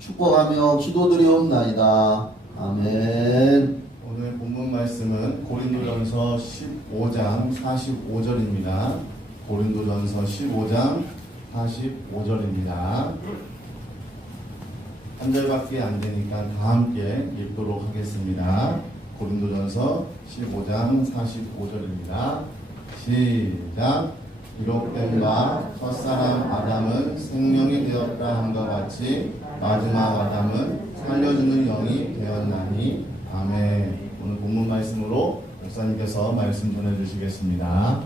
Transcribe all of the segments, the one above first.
축복하며 기도드리옵나이다. 아멘. 오늘 본문 말씀은 고린도전서 15장 45절입니다. 고린도전서 15장 45절입니다. 한 절밖에 안 되니까 다 함께 읽도록 하겠습니다. 고린도전서 15장 45절입니다. 시작. 기록된 바 첫사람 아담은 생명이 되었다 함과 같이 마지막 아담은 살려주는 영이 되었나니. 아멘. 오늘 본문 말씀으로 목사님께서 말씀 전해주시겠습니다.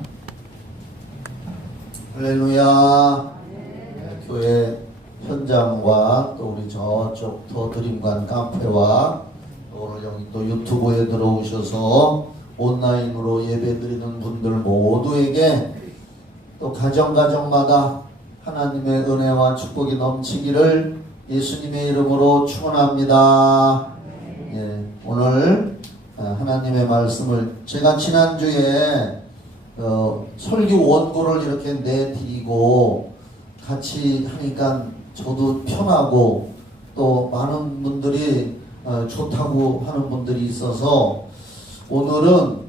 할렐루야. 네, 교회 현장과 또 우리 저쪽 더 드림관 카페와 오늘 여기 또 유튜브에 들어오셔서 온라인으로 예배드리는 분들 모두에게 또 가정마다 하나님의 은혜와 축복이 넘치기를 예수님의 이름으로 축원합니다. 예, 오늘 하나님의 말씀을 제가 지난주에 설교 원고를 이렇게 내드리고 같이 하니까 저도 편하고 또 많은 분들이 좋다고 하는 분들이 있어서 오늘은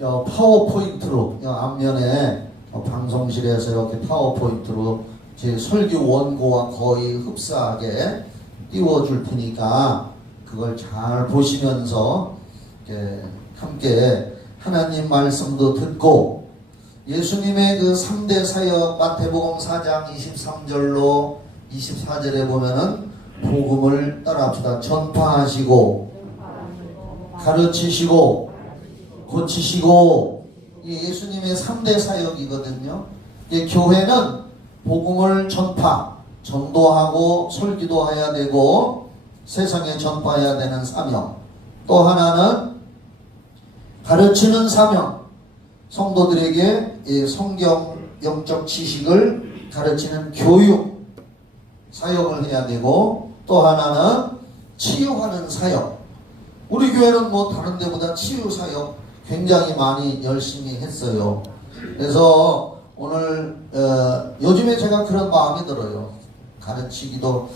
파워포인트로 앞면에 방송실에서 이렇게 파워포인트로 제 설교 원고와 거의 흡사하게 띄워줄 테니까 그걸 잘 보시면서 함께 하나님 말씀도 듣고 예수님의 그 3대 사역 마태복음 4장 23절로 24절에 보면은 복음을 따라합시다. 전파하시고 가르치시고 고치시고 예수님의 3대 사역이거든요. 교회는 복음을 전도하고 설교도 해야 되고 세상에 전파해야 되는 사명, 또 하나는 가르치는 사명, 성도들에게 성경 영적 지식을 가르치는 교육 사역을 해야 되고, 또 하나는 치유하는 사역. 우리 교회는 뭐 다른 데보다 치유 사역 굉장히 많이 열심히 했어요. 그래서 오늘 요즘에 제가 그런 마음이 들어요. 가르치기도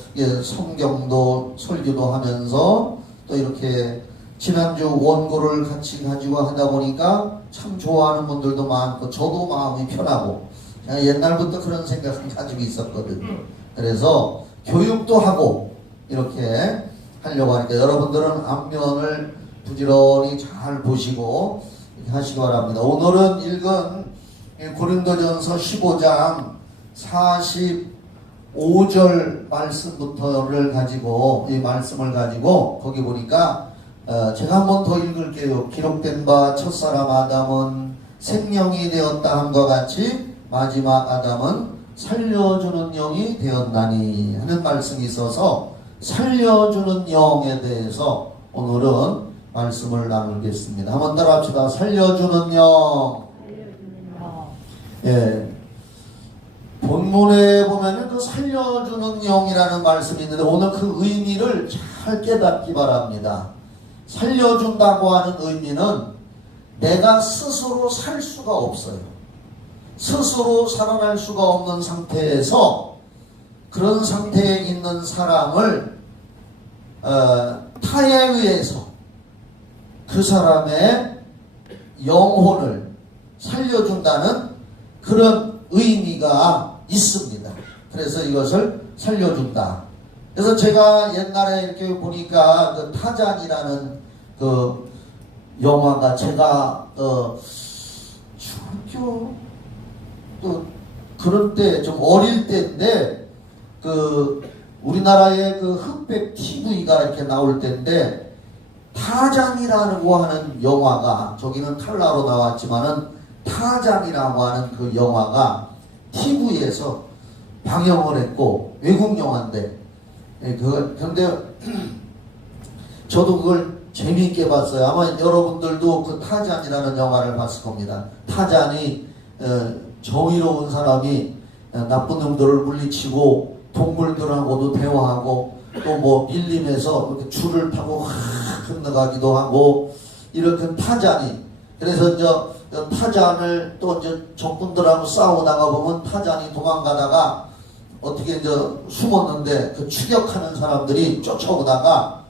성경도 설교도 하면서 또 이렇게 지난주 원고를 같이 가지고 하다 보니까 참 좋아하는 분들도 많고 저도 마음이 편하고 옛날부터 그런 생각을 가지고 있었거든요. 그래서 교육도 하고 이렇게 하려고 하니까 여러분들은 앞면을 부지런히 잘 보시고 하시기 바랍니다. 오늘은 읽은 고린도전서 15장 45절 말씀부터를 가지고 이 말씀을 가지고 거기 보니까 제가 한 번 더 읽을게요. 기록된 바 첫사람 아담은 생명이 되었다 함과 같이 마지막 아담은 살려주는 영이 되었나니 하는 말씀이 있어서 살려주는 영에 대해서 오늘은 말씀을 나누겠습니다. 한번 따라합시다. 살려주는 영. 예. 본문에 보면은 그 살려주는 영이라는 말씀이 있는데 오늘 그 의미를 잘 깨닫기 바랍니다. 살려준다고 하는 의미는 내가 스스로 살 수가 없어요. 스스로 살아날 수가 없는 상태에서 그런 상태에 있는 사람을 타에 의해서 그 사람의 영혼을 살려준다는 그런 의미가 있습니다. 그래서 이것을 살려준다. 그래서 제가 옛날에 이렇게 보니까 그 타잔이라는 그 영화가 제가 중학교 또 그런 때 좀 어릴 때인데 그 우리나라의 그 흑백 TV가 이렇게 나올 때인데 타잔이라고 하는 영화가 저기는 칼라로 나왔지만은 타잔이라고 하는 그 영화가 TV에서 방영을 했고 외국 영화인데 근데 저도 그걸 재미있게 봤어요. 아마 여러분들도 그 타잔이라는 영화를 봤을 겁니다. 타잔이 정의로운 사람이 나쁜 놈들을 물리치고 동물들하고도 대화하고 또 뭐 밀림에서 이렇게 줄을 타고 건너가기도 하고 이렇게 타잔이 그래서 이제 타잔을 또 이제 적군들하고 싸우다가 보면 타잔이 도망가다가 어떻게 이제 숨었는데 그 추격하는 사람들이 쫓아오다가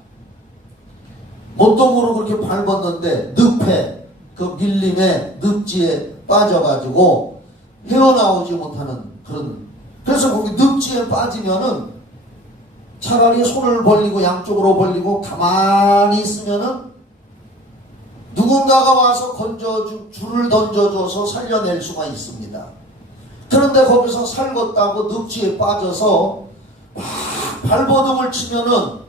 뭣도 모르고 그렇게 밟았는데 늪에 그 밀림에 늪지에 빠져가지고 헤어나오지 못하는 그런. 그래서 거기 늪지에 빠지면은 차라리 손을 벌리고 양쪽으로 벌리고 가만히 있으면은 누군가가 와서 줄을 던져줘서 살려낼 수가 있습니다. 그런데 거기서 살겄다고 늪지에 빠져서 막 발버둥을 치면은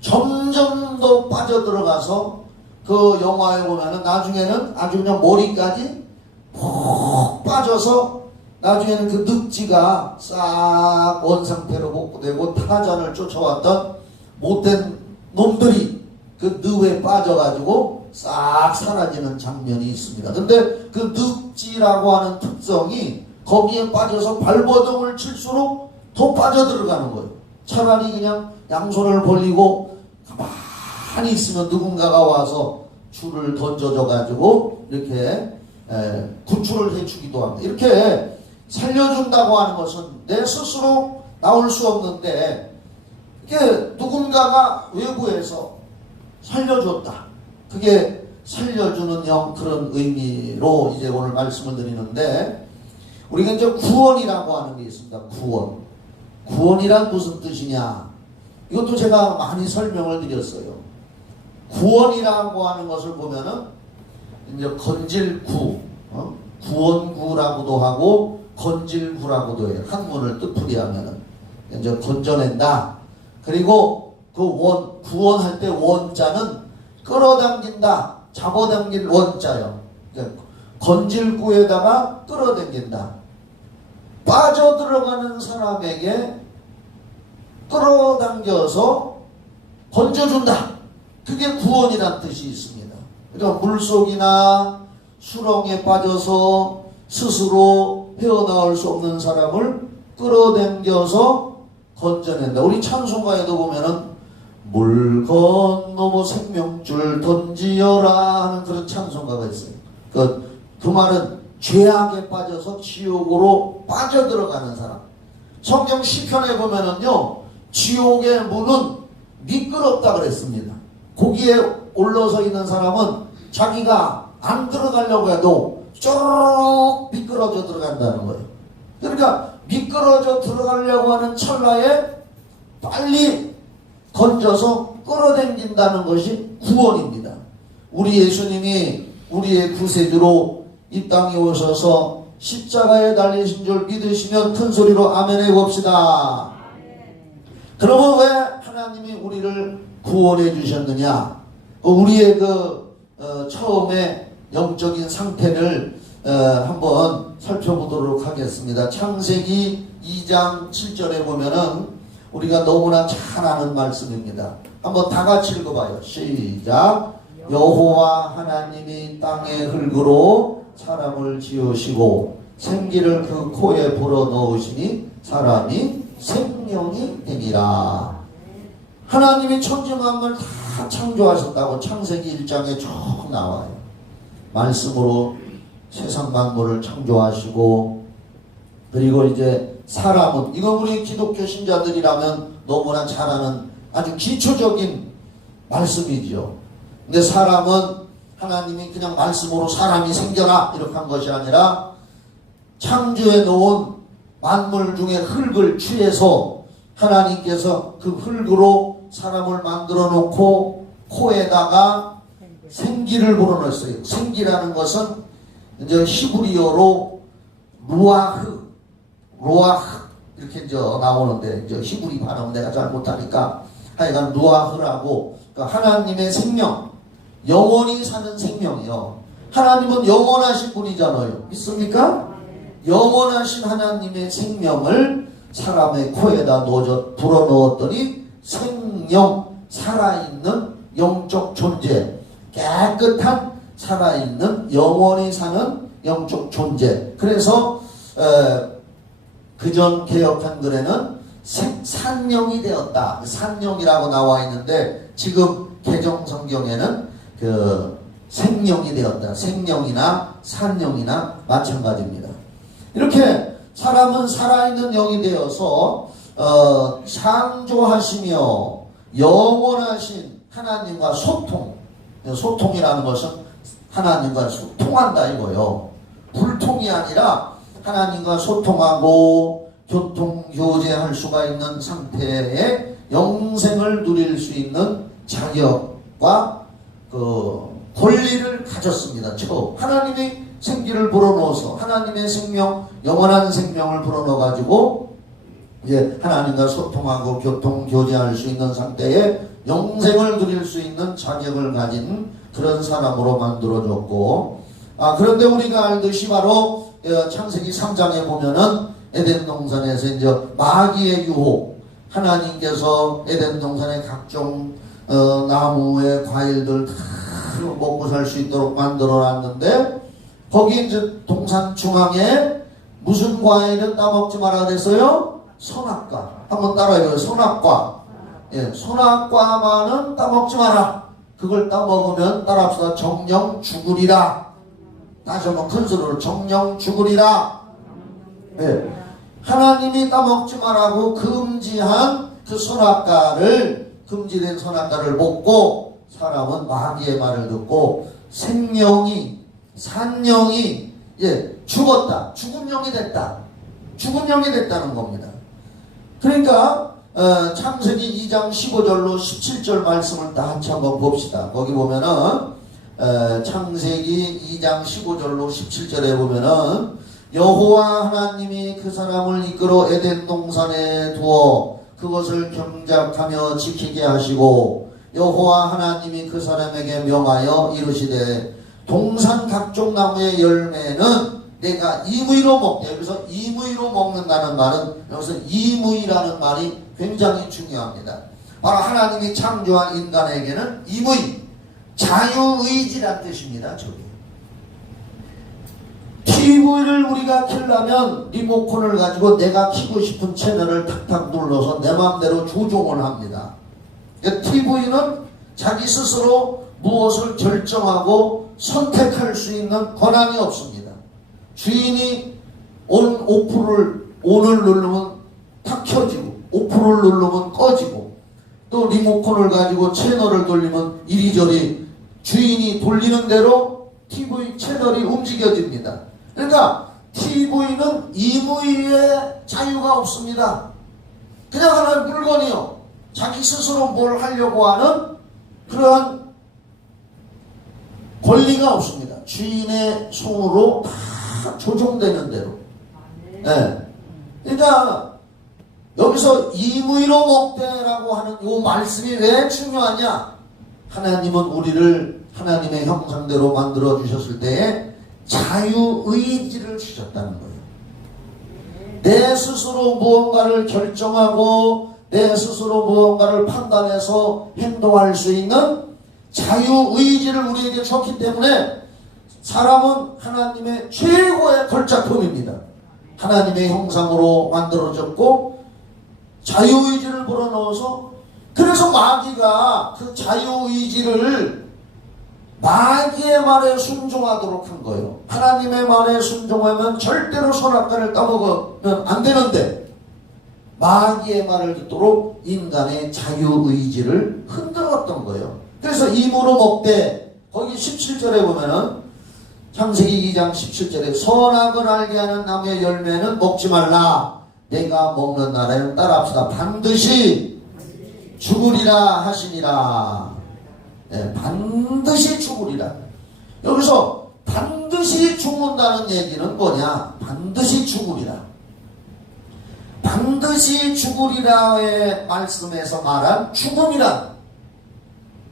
점점 더 빠져들어가서 그 영화에 보면은 나중에는 아주 그냥 머리까지 푹 빠져서 나중에는 그 늪지가 싹 원상태로 복구되고 타잔을 쫓아왔던 못된 놈들이 그 늪에 빠져가지고 싹 사라지는 장면이 있습니다. 근데 그 늪지라고 하는 특성이 거기에 빠져서 발버둥을 칠수록 더 빠져들어가는 거예요. 차라리 그냥 양손을 벌리고 가만히 있으면 누군가가 와서 줄을 던져줘가지고 이렇게 구출을 해주기도 합니다. 이렇게 살려준다고 하는 것은 내 스스로 나올 수 없는데 이게 누군가가 외부에서 살려줬다. 그게 살려주는 그런 의미로 이제 오늘 말씀을 드리는데, 우리가 이제 구원이라고 하는 게 있습니다. 구원. 구원이란 무슨 뜻이냐? 이것도 제가 많이 설명을 드렸어요. 구원이라고 하는 것을 보면은 이제 건질구, 구원구라고도 하고 건질구라고도 해요. 한문을 뜻풀이하면은 이제 건져낸다. 그리고 그 구원할 때 원자는 끌어당긴다, 잡아당길 원자요. 그러니까 건질구에다가 끌어당긴다. 빠져들어가는 사람에게 끌어당겨서 건져준다. 그게 구원이란 뜻이 있습니다. 그러니까 물속이나 수렁에 빠져서 스스로 헤어나올 수 없는 사람을 끌어당겨서 건져낸다. 우리 찬송가에도 보면은 물 건너머 생명줄 던지어라 하는 그런 찬송가가 있어요. 그 말은 죄악에 빠져서 지옥으로 빠져들어가는 사람. 성경 시편에 보면은요, 지옥의 문은 미끄럽다 그랬습니다. 거기에 올라서 있는 사람은 자기가 안 들어가려고 해도 쭉 미끄러져 들어간다는 거예요. 그러니까 미끄러져 들어가려고 하는 찰나에 빨리 건져서 끌어당긴다는 것이 구원입니다. 우리 예수님이 우리의 구세주로 이 땅에 오셔서 십자가에 달리신 줄 믿으시면 큰 소리로 아멘 해봅시다. 그러면 왜 하나님이 우리를 구원해 주셨느냐? 우리의 처음에 영적인 상태를 한번 살펴보도록 하겠습니다. 창세기 2장 7절에 보면은 우리가 너무나 잘 아는 말씀입니다. 한번 다 같이 읽어봐요. 시작. 여호와 하나님이 땅의 흙으로 사람을 지으시고 생기를 그 코에 불어넣으시니 사람이 생명이 되니라. 하나님이 천지만물 다 창조하셨다고 창세기 1장에 쭉 나와요. 말씀으로 세상 만물을 창조하시고, 그리고 이제 사람은, 이거 우리 기독교 신자들이라면 너무나 잘 아는 아주 기초적인 말씀이죠. 근데 사람은 하나님이 그냥 말씀으로 사람이 생겨라 이렇게 한 것이 아니라 창조해 놓은 만물 중에 흙을 취해서 하나님께서 그 흙으로 사람을 만들어 놓고 코에다가 생기를 불어넣었어요. 생기라는 것은 이제 히브리어로 루아흐 이렇게 이제 나오는데, 이제 히브리 발음 내가 잘 못하니까 하여간 루아흐라고, 그러니까 하나님의 생명, 영원히 사는 생명이요. 하나님은 영원하신 분이잖아요. 믿습니까? 영원하신 하나님의 생명을 사람의 코에다 불어넣었더니 생명, 살아있는 영적 존재, 깨끗한 살아있는 영원히 사는 영적 존재. 그래서 그전 개역 한글에는 산령이 되었다, 산령이라고 나와 있는데 지금 개정 성경에는 그 생령이 되었다, 생령이나 산령이나 마찬가지입니다. 이렇게 사람은 살아있는 영이 되어서 창조하시며 영원하신 하나님과 소통이라는 것은 하나님과 소통한다 이거요. 불통이 아니라 하나님과 소통하고 교통교제할 수가 있는 상태의 영생을 누릴 수 있는 자격과 그 권리를 가졌습니다. 하나님이 생기를 불어넣어서 하나님의 생명, 영원한 생명을 불어넣어가지고 이제 하나님과 소통하고 교통교제할 수 있는 상태에 영생을 누릴 수 있는 자격을 가진 그런 사람으로 만들어졌고, 그런데 우리가 알듯이 바로 창세기 3장에 보면은 에덴 동산에서 이제 마귀의 유혹, 하나님께서 에덴 동산의 각종 나무의 과일들 다 먹고 살 수 있도록 만들어 놨는데, 거기 이제 동산 중앙에 무슨 과일은 따먹지 말아 그랬어요? 선악과. 한번 따라해요. 선악과. 예, 선악과만은 따먹지 마라. 그걸 따먹으면 따라합시다. 정령 죽으리라. 다시 한번 큰 소리로 정령 죽으리라. 예. 하나님이 따먹지 말라고 금지한 그 선악과를, 금지된 선악과를 먹고 사람은 마귀의 말을 듣고 산영이 죽었다. 죽은 영이 됐다. 죽은 영이 됐다는 겁니다. 그러니까 창세기 2장 15절로 17절 말씀을 다 같이 한번 봅시다. 거기 보면은 창세기 2장 15절로 17절에 보면은 여호와 하나님이 그 사람을 이끌어 에덴 동산에 두어 그것을 경작하며 지키게 하시고, 여호와 하나님이 그 사람에게 명하여 이르시되 동산 각종 나무의 열매는 내가 임의로 먹되, 여기서 임의로 먹는다는 말은, 여기서 임의라는 말이 굉장히 중요합니다. 바로 하나님이 창조한 인간에게는 임의, 자유의지란 뜻입니다. 저기 TV를 우리가 켜려면 리모컨을 가지고 내가 켜고 싶은 채널을 탁탁 눌러서 내 마음대로 조종을 합니다. TV는 자기 스스로 무엇을 결정하고 선택할 수 있는 권한이 없습니다. 주인이 오프를 누르면 탁 켜지고, 오프를 누르면 꺼지고, 또 리모컨을 가지고 채널을 돌리면 이리저리 주인이 돌리는 대로 TV 채널이 움직여집니다. 그러니까 TV는 임의의 자유가 없습니다. 그냥 하나의 물건이요. 자기 스스로 뭘 하려고 하는 그러한 권리가 없습니다. 주인의 손으로 다 조종되는 대로. 네. 그러니까 여기서 임의로 먹되라고 하는 이 말씀이 왜 중요하냐? 하나님은 우리를 하나님의 형상대로 만들어 주셨을 때에 자유의지를 주셨다는 거예요. 내 스스로 무언가를 결정하고 내 스스로 무언가를 판단해서 행동할 수 있는 자유의지를 우리에게 줬기 때문에 사람은 하나님의 최고의 걸작품입니다. 하나님의 형상으로 만들어졌고 자유의지를 불어넣어서, 그래서 마귀가 그 자유의지를 마귀의 말에 순종하도록 한 거예요. 하나님의 말에 순종하면 절대로 선악과를 따먹으면 안 되는데 마귀의 말을 듣도록 인간의 자유의지를 흔들었던 거예요. 그래서 임으로 먹되, 거기 17절에 보면은 창세기 2장 17절에 선악을 알게 하는 나무의 열매는 먹지 말라. 내가 먹는 날에는 따라합시다. 반드시 죽으리라 하시니라. 네, 반드시 죽으리라. 여기서 반드시 죽는다는 얘기는 뭐냐? 반드시 죽으리라. 반드시 죽으리라의 말씀에서 말한 죽음이란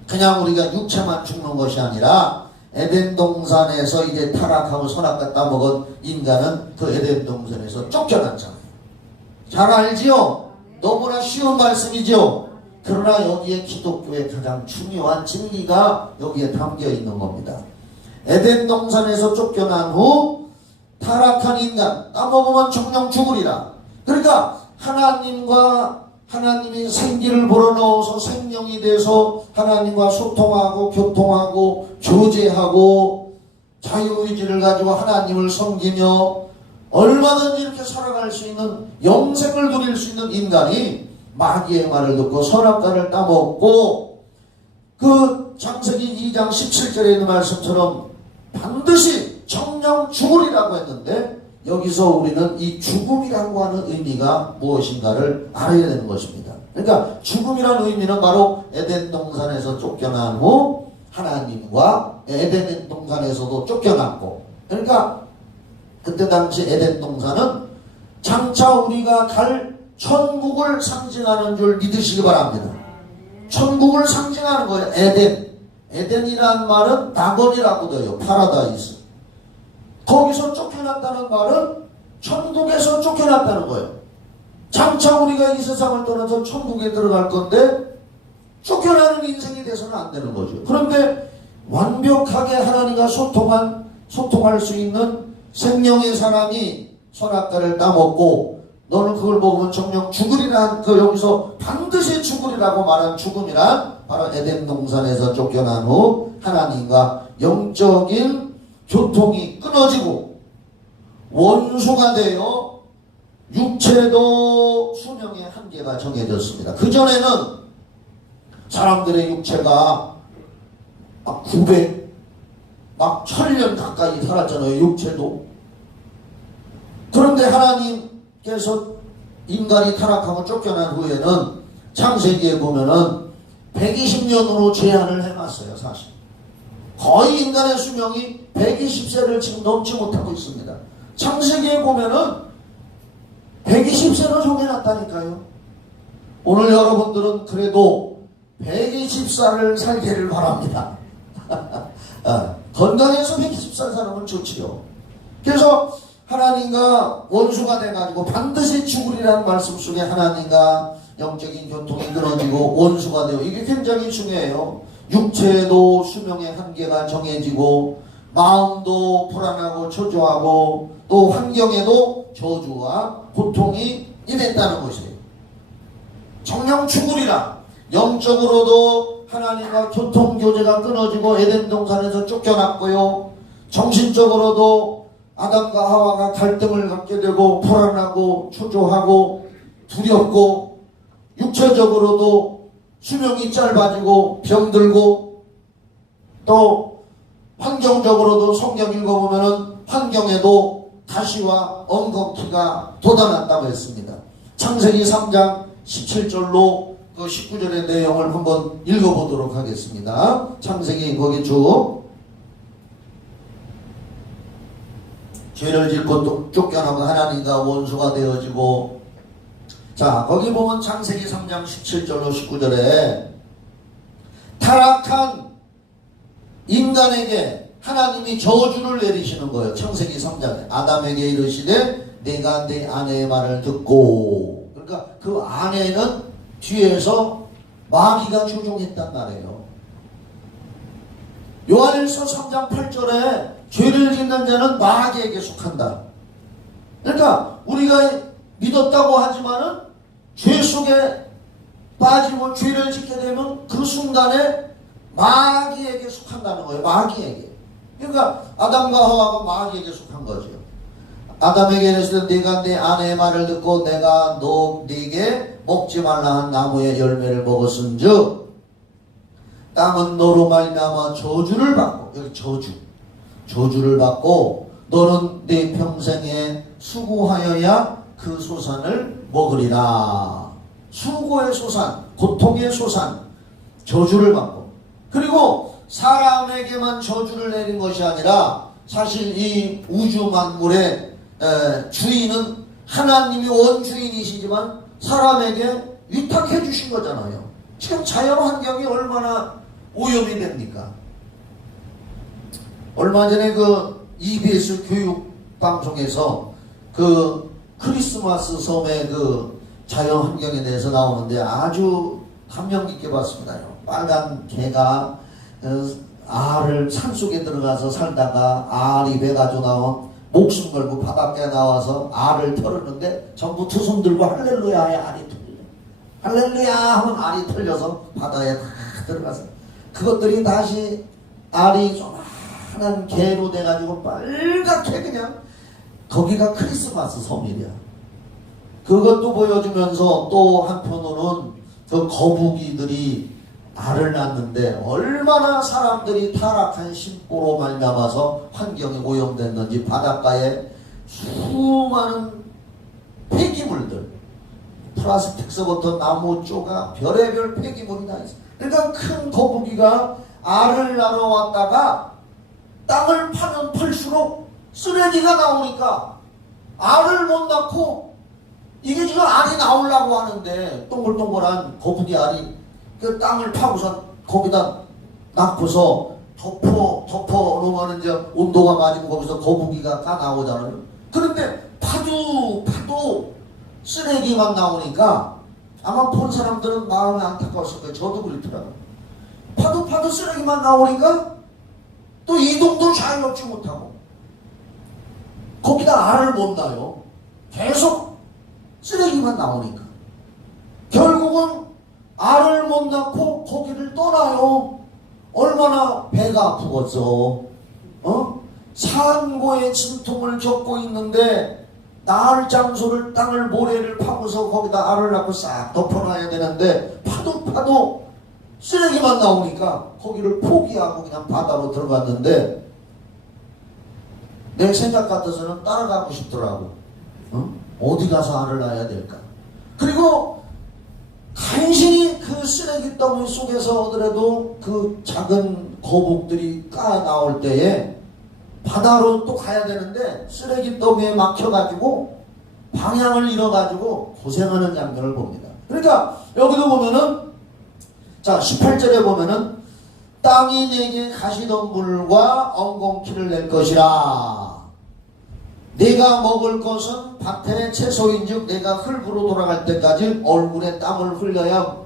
그냥 우리가 육체만 죽는 것이 아니라, 에덴 동산에서 이제 타락하고 선악과 따먹은 인간은 그 에덴 동산에서 쫓겨났잖아요. 잘 알지요? 너무나 쉬운 말씀이죠? 그러나 여기에 기독교의 가장 중요한 진리가 여기에 담겨 있는 겁니다. 에덴 동산에서 쫓겨난 후 타락한 인간, 따먹으면 정령 죽으리라. 그러니까 하나님이 생기를 불어넣어서 생명이 돼서 하나님과 소통하고 교통하고 교제하고 자유의지를 가지고 하나님을 섬기며 얼마든지 이렇게 살아갈 수 있는 영생을 누릴 수 있는 인간이 마귀의 말을 듣고 선악과를 따먹고 그 창세기 2장 17절에 있는 말씀처럼 반드시 정령 죽으리라고 했는데 여기서 우리는 이 죽음이라고 하는 의미가 무엇인가를 알아야 되는 것입니다. 그러니까 죽음이라는 의미는 바로 에덴 동산에서 쫓겨난 후 하나님과 에덴 동산에서도 쫓겨났고, 그러니까 그때 당시 에덴 동산은 장차 우리가 갈 천국을 상징하는 줄 믿으시기 바랍니다. 천국을 상징하는 거예요. 에덴이라는 말은 낙원이라고도 해요. 파라다이스. 거기서 쫓겨났다는 말은 천국에서 쫓겨났다는 거예요. 장차 우리가 이 세상을 떠나서 천국에 들어갈 건데 쫓겨나는 인생이 돼서는 안 되는 거죠. 그런데 완벽하게 하나님과 소통할 수 있는 생명의 사람이 선악과를 따먹고 너는 그걸 먹으면 정녕 죽으리란 그 여기서 반드시 죽으리라고 말한 죽음이란 바로 에덴 동산에서 쫓겨난 후 하나님과 영적인 교통이 끊어지고 원수가 되어 육체도 수명의 한계가 정해졌습니다. 그전에는 사람들의 육체가 막 900, 막 1000년 가까이 살았잖아요. 육체도. 그런데 하나님께서 인간이 타락하고 쫓겨난 후에는 창세기에 보면은 120년으로 제한을 해놨어요. 사실 거의 인간의 수명이 120세를 지금 넘지 못하고 있습니다. 창세기에 보면은 120세로 정해놨다니까요. 오늘 여러분들은 그래도 120살을 살기를 바랍니다. 건강해서 120살 살면 좋지요. 그래서 하나님과 원수가 돼가지고 반드시 죽으리라는 말씀 속에 하나님과 영적인 교통이 끊어지고 원수가 되고, 이게 굉장히 중요해요. 육체도 수명의 한계가 정해지고 마음도 불안하고 초조하고 또 환경에도 저주와 고통이 임했다는 것이에요. 정녕 죽으리라. 영적으로도 하나님과 교통교제가 끊어지고 에덴 동산에서 쫓겨났고요. 정신적으로도 아담과 하와가 갈등을 갖게 되고 불안하고 초조하고 두렵고, 육체적으로도 수명이 짧아지고 병들고, 또 환경적으로도 성경 읽어보면은 환경에도 가시와 엉겅퀴가 돋아났다고 했습니다. 창세기 3장 17절로 그 19절의 내용을 한번 읽어보도록 하겠습니다. 창세기 거기 쭉 죄를 짓고 쫓겨나고 하나님과 원수가 되어지고, 자 거기 보면 창세기 3장 17절로 19절에 타락한 인간에게 하나님이 저주를 내리시는 거예요. 창세기 3장에 아담에게 이르시되 내가 내 아내의 말을 듣고, 그러니까 그 아내는 뒤에서 마귀가 조종했단 말이에요. 요한일서 3장 8절에 죄를 짓는 자는 마귀에게 속한다. 그러니까 우리가 믿었다고 하지만은 죄 속에 빠지고 죄를 짓게 되면 그 순간에 마귀에게 속한다는 거예요. 마귀에게. 그러니까 아담과 하와가 마귀에게 속한 거죠. 아담에게 이르시되 네가 네 아내의 말을 듣고 내가 네게 먹지 말라 한 나무의 열매를 먹었은즉 땅은 너로 말미암아 저주를 받고, 여기 저주를 받고 너는 네 평생에 수고하여야 그 소산을 먹으리라. 수고의 소산, 고통의 소산, 저주를 받고, 그리고 사람에게만 저주를 내린 것이 아니라 사실 이 우주 만물의 주인은 하나님이 원주인이시지만 사람에게 위탁해 주신 거잖아요. 지금 자연 환경이 얼마나 오염이 됩니까? 얼마 전에 그 EBS 교육 방송에서 그 크리스마스 섬의 그 자연 환경에 대해서 나오는데 아주 감명 깊게 봤습니다. 빨간 개가 알을 산속에 들어가서 살다가 알이 배가지고 나온 목숨 걸고 바닷가에 나와서 알을 털었는데 전부 두 손 들고 할렐루야에 알이 털려. 할렐루야 하면 알이 털려서 바다에 다 들어가서 그것들이 다시 알이 조그만한 개로 돼가지고 빨갛게 그냥 거기가 크리스마스 섬이랴. 그것도 보여주면서 또 한편으로는 그 거북이들이 알을 낳는데 얼마나 사람들이 타락한 심보로 말미암아서 환경이 오염됐는지 바닷가에 수많은 폐기물들, 플라스틱서부터 나무 쪼가 별의별 폐기물이 다 있어. 그러니까 큰 거북이가 알을 낳으러 왔다가 땅을 파면 팔수록 쓰레기가 나오니까 알을 못 낳고, 이게 지금 알이 나오려고 하는데 동글동글한 거북이 알이 그 땅을 파고서 거기다 낳고서 덮어 놓으면 이제 온도가 맞으면 거기서 거북이가 까 나오잖아요. 그런데 파도 쓰레기만 나오니까 아마 본 사람들은 마음이 안타까웠을 거예요. 저도 그렇더라고요. 파도 쓰레기만 나오니까 또 이동도 자유롭지 못하고 거기다 알을 못 낳아요. 계속 쓰레기만 나오니까 결국은 알을 못 낳고 거기를 떠나요. 얼마나 배가 아프겠어. 산고의 진통을 겪고 있는데 낳을 장소를 땅을 모래를 파고서 거기다 알을 낳고 싹 덮어놔야 되는데 파도 쓰레기만 나오니까 거기를 포기하고 그냥 바다로 들어갔는데 내 생각 같아서는 따라가고 싶더라고. 어디 가서 알을 낳아야 될까? 그리고 간신히 그 쓰레기 더미 속에서 오더라도 그 작은 거북들이 까 나올 때에 바다로 또 가야 되는데 쓰레기 더미에 막혀가지고 방향을 잃어가지고 고생하는 장면을 봅니다. 그러니까 여기도 보면은 자 18절에 보면은 땅이 내게 가시덤불과 엉겅퀴를 낼 것이라. 내가 먹을 것은 밭의 채소인즉 내가 흙으로 돌아갈 때까지 얼굴에 땀을 흘려야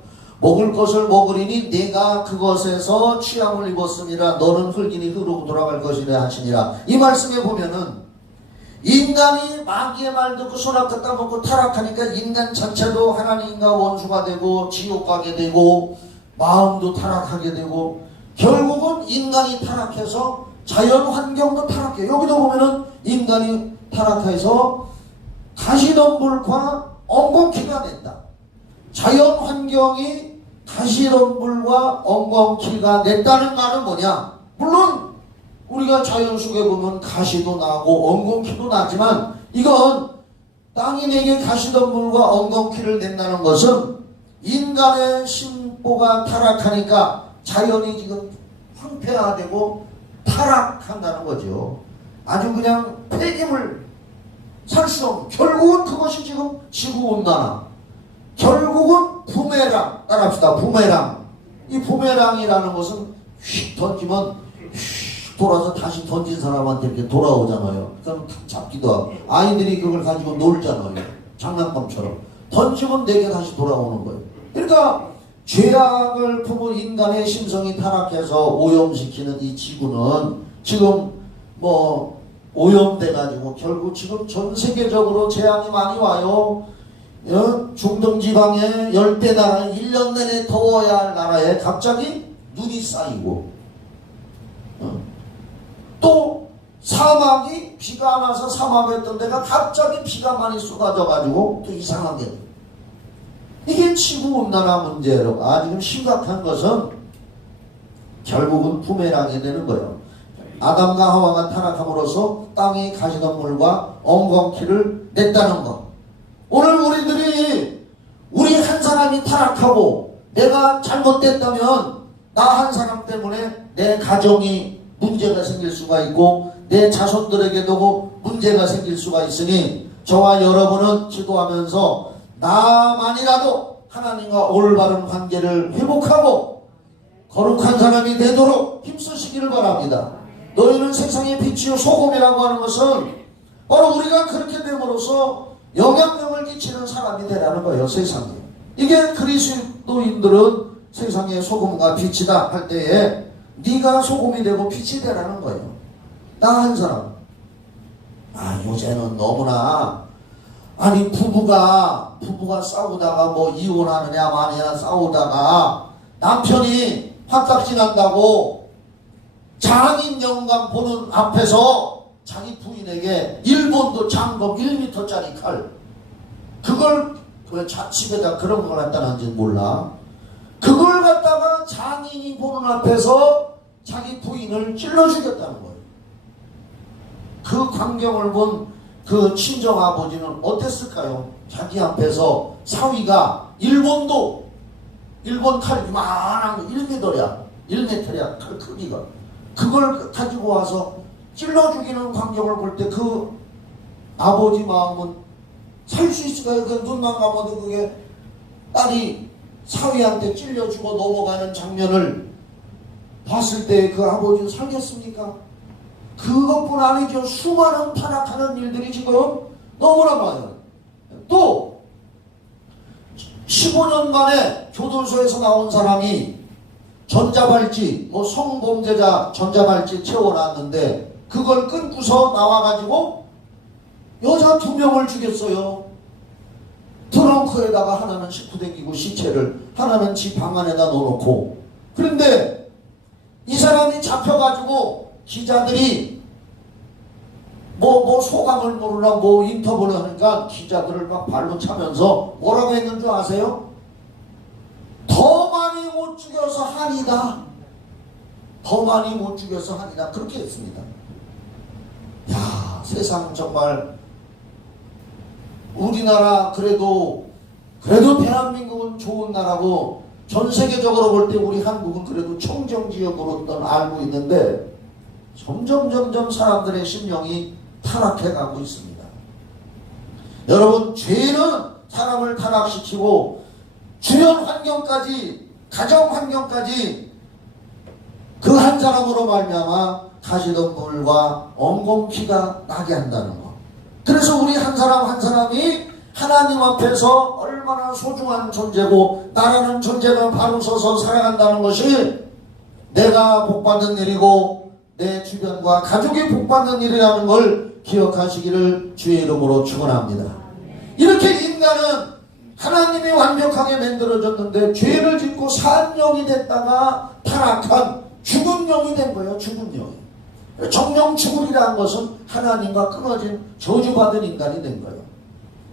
먹을 것을 먹으리니 내가 그것에서 취함을 입었음이라. 너는 흙이니 흙으로 돌아갈 것이라 하시니라. 이 말씀에 보면은 인간이 마귀의 말 듣고 손아귀 따먹고 타락하니까 인간 자체도 하나님과 원수가 되고 지옥 가게 되고 마음도 타락하게 되고 결국은 인간이 타락해서 자연 환경도 타락해. 여기도 보면은 인간이 타락해서 가시덤불과 엉겅퀴가 된다. 자연 환경이 가시덤불과 엉겅퀴가 냈다는 말은 뭐냐? 물론 우리가 자연 속에 보면 가시도 나고 엉겅퀴도 나지만 이건 땅이 내게 가시덤불과 엉겅퀴를 낸다는 것은 인간의 심보가 타락하니까 자연이 지금 황폐화되고 타락한다는 거죠. 아주 그냥 폐기물, 살 수 없는, 결국은 그것이 지금 지구온난화, 결국은 부메랑, 따라합시다. 부메랑. 이 부메랑이라는 것은 휙 던지면 휙 돌아서 다시 던진 사람한테 이렇게 돌아오잖아요. 그럼 잡기도 하고 아이들이 그걸 가지고 놀잖아요. 장난감처럼 던지면 내게 다시 돌아오는 거예요. 그러니까 죄악을 품은 인간의 심성이 타락해서 오염시키는 이 지구는 지금 뭐 오염돼가지고 결국 지금 전 세계적으로 재앙이 많이 와요. 중동 지방에 열대 나라 1년 내내 더워야 할 나라에 갑자기 눈이 쌓이고 또 사막이 비가 안 와서 사막이었던 데가 갑자기 비가 많이 쏟아져가지고 또 이상하게 이게 지구온난화 문제로 지금 심각한 것은 결국은 부메랑이 되는 거예요. 아담과 하와가 타락함으로써 땅이 가시덤불과 엉겅퀴를 냈다는 것. 오늘 우리 한 사람이 타락하고 내가 잘못됐다면 나 한 사람 때문에 내 가정이 문제가 생길 수가 있고 내 자손들에게도 문제가 생길 수가 있으니 저와 여러분은 기도하면서 나만이라도 하나님과 올바른 관계를 회복하고 거룩한 사람이 되도록 힘쓰시기를 바랍니다. 너희는 세상의 빛이요 소금이라고 하는 것은 바로 우리가 그렇게 됨으로써 영향력을 끼치는 사람이 되라는 거예요. 세상에. 이게 그리스도인들은 세상의 소금과 빛이다 할 때에 네가 소금이 되고 빛이 되라는 거예요. 나 한 사람. 요새는 너무나 부부가 싸우다가 뭐 이혼하느냐 마느냐 싸우다가 남편이 화딱지 난다고 장인 영감 보는 앞에서 자기 부인의 주인에게 일본도 장검 1m짜리 칼, 그걸 왜 집에다 그런 걸 갖다 놨는지 몰라. 그걸 갖다가 장인이 보는 앞에서 자기 부인을 찔러 죽였다는 거예요. 그 광경을 본 그 친정 아버지는 어땠을까요? 자기 앞에서 사위가 일본 칼 이만한 거 1m야 칼 크기가, 그걸 가지고 와서 찔러 죽이는 광경을 볼 때 그 아버지 마음은 살 수 있을까요? 그 눈만 감아도 그게 딸이 사위한테 찔려 죽어 넘어가는 장면을 봤을 때 그 아버지는 살겠습니까? 그것뿐 아니죠. 수많은 타락하는 일들이 지금 너무나 많아요. 또 15년 만에 교도소에서 나온 사람이 전자발찌, 성범죄자 전자발찌 채워놨는데 그걸 끊고서 나와가지고 여자 2명을 죽였어요. 트렁크에다가 하나는 싣고 다니고 시체를, 하나는 집 방 안에다 넣어놓고. 그런데 이 사람이 잡혀가지고 기자들이 소감을 모르나 인터뷰를 하니까 기자들을 막 발로 차면서 뭐라고 했는 줄 아세요? 더 많이 못 죽여서 한이다. 더 많이 못 죽여서 한이다. 그렇게 했습니다. 야, 세상 정말 우리나라 그래도 대한민국은 좋은 나라고 전 세계적으로 볼 때 우리 한국은 그래도 청정지역으로 알고 있는데 점점 사람들의 심령이 타락해 가고 있습니다. 여러분, 죄는 사람을 타락시키고 주변 환경까지, 가정 환경까지 그 한 사람으로 말미암아 가시덤불과 엉겅퀴가 나게 한다는 것. 그래서 우리 한 사람 한 사람이 하나님 앞에서 얼마나 소중한 존재고 나라는 존재가 바로 서서 살아간다는 것이 내가 복받는 일이고 내 주변과 가족이 복받는 일이라는 걸 기억하시기를 주의 이름으로 축원합니다. 이렇게 인간은 하나님이 완벽하게 만들어졌는데 죄를 짓고 산 영이 됐다가 타락한 죽은 영이 된 거예요. 죽은 영이. 정령 죽으리라는 것은 하나님과 끊어진 저주받은 인간이 된 거예요.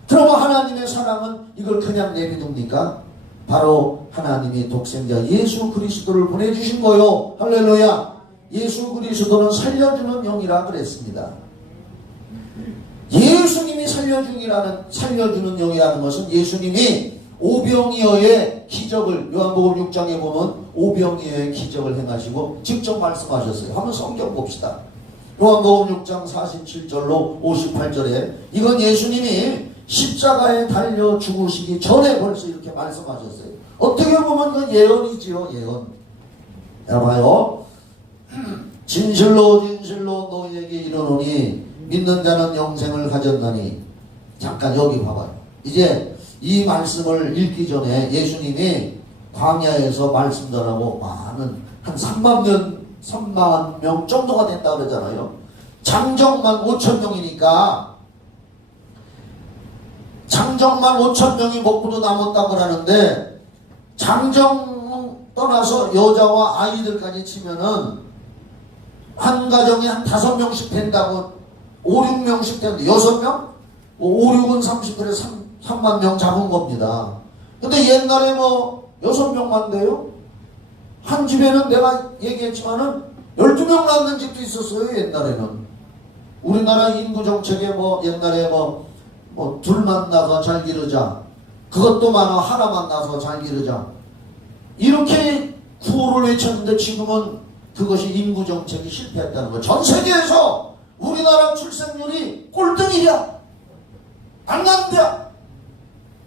그러면 하나님의 사랑은 이걸 그냥 내비둡니까? 바로 하나님이 독생자 예수 그리스도를 보내주신 거요. 할렐루야. 예수 그리스도는 살려주는 영이라 그랬습니다. 예수님이 살려주는 영이라는 것은 예수님이 오병이어의 기적을, 요한복음 6장에 보면 오병이어의 기적을 행하시고 직접 말씀하셨어요. 한번 성경 봅시다. 요한복음 6장 47절로 58절에 이건 예수님이 십자가에 달려 죽으시기 전에 벌써 이렇게 말씀하셨어요. 어떻게 보면 그 예언이지요. 예언. 자 봐요. 진실로 너희에게 이르노니 믿는 자는 영생을 가졌나니. 잠깐 여기 봐봐요. 이제 이 말씀을 읽기 전에 예수님이 광야에서 말씀 전하고 많은 한 3만 명 정도가 된다 그러잖아요. 장정만 5천 명이니까 장정만 5천 명이 먹고도 남았다고 그러는데 장정 떠나서 여자와 아이들까지 치면은 한 가정에 한 5명씩 된다고 5, 6명씩 되는데 6명? 5, 6은 30, 그래 3만 명 잡은 겁니다. 근데 옛날에 6명만 돼요? 한 집에는 내가 얘기했지만은 12명 낳는 집도 있었어요. 옛날에는. 우리나라 인구 정책에 옛날에 둘만 낳아서 잘 기르자. 그것도 많아. 하나만 낳아서 잘 기르자. 이렇게 구호를 외쳤는데 지금은 그것이 인구 정책이 실패했다는 거예요. 전 세계에서 우리나라 출생률이 꼴등이야. 안 난다.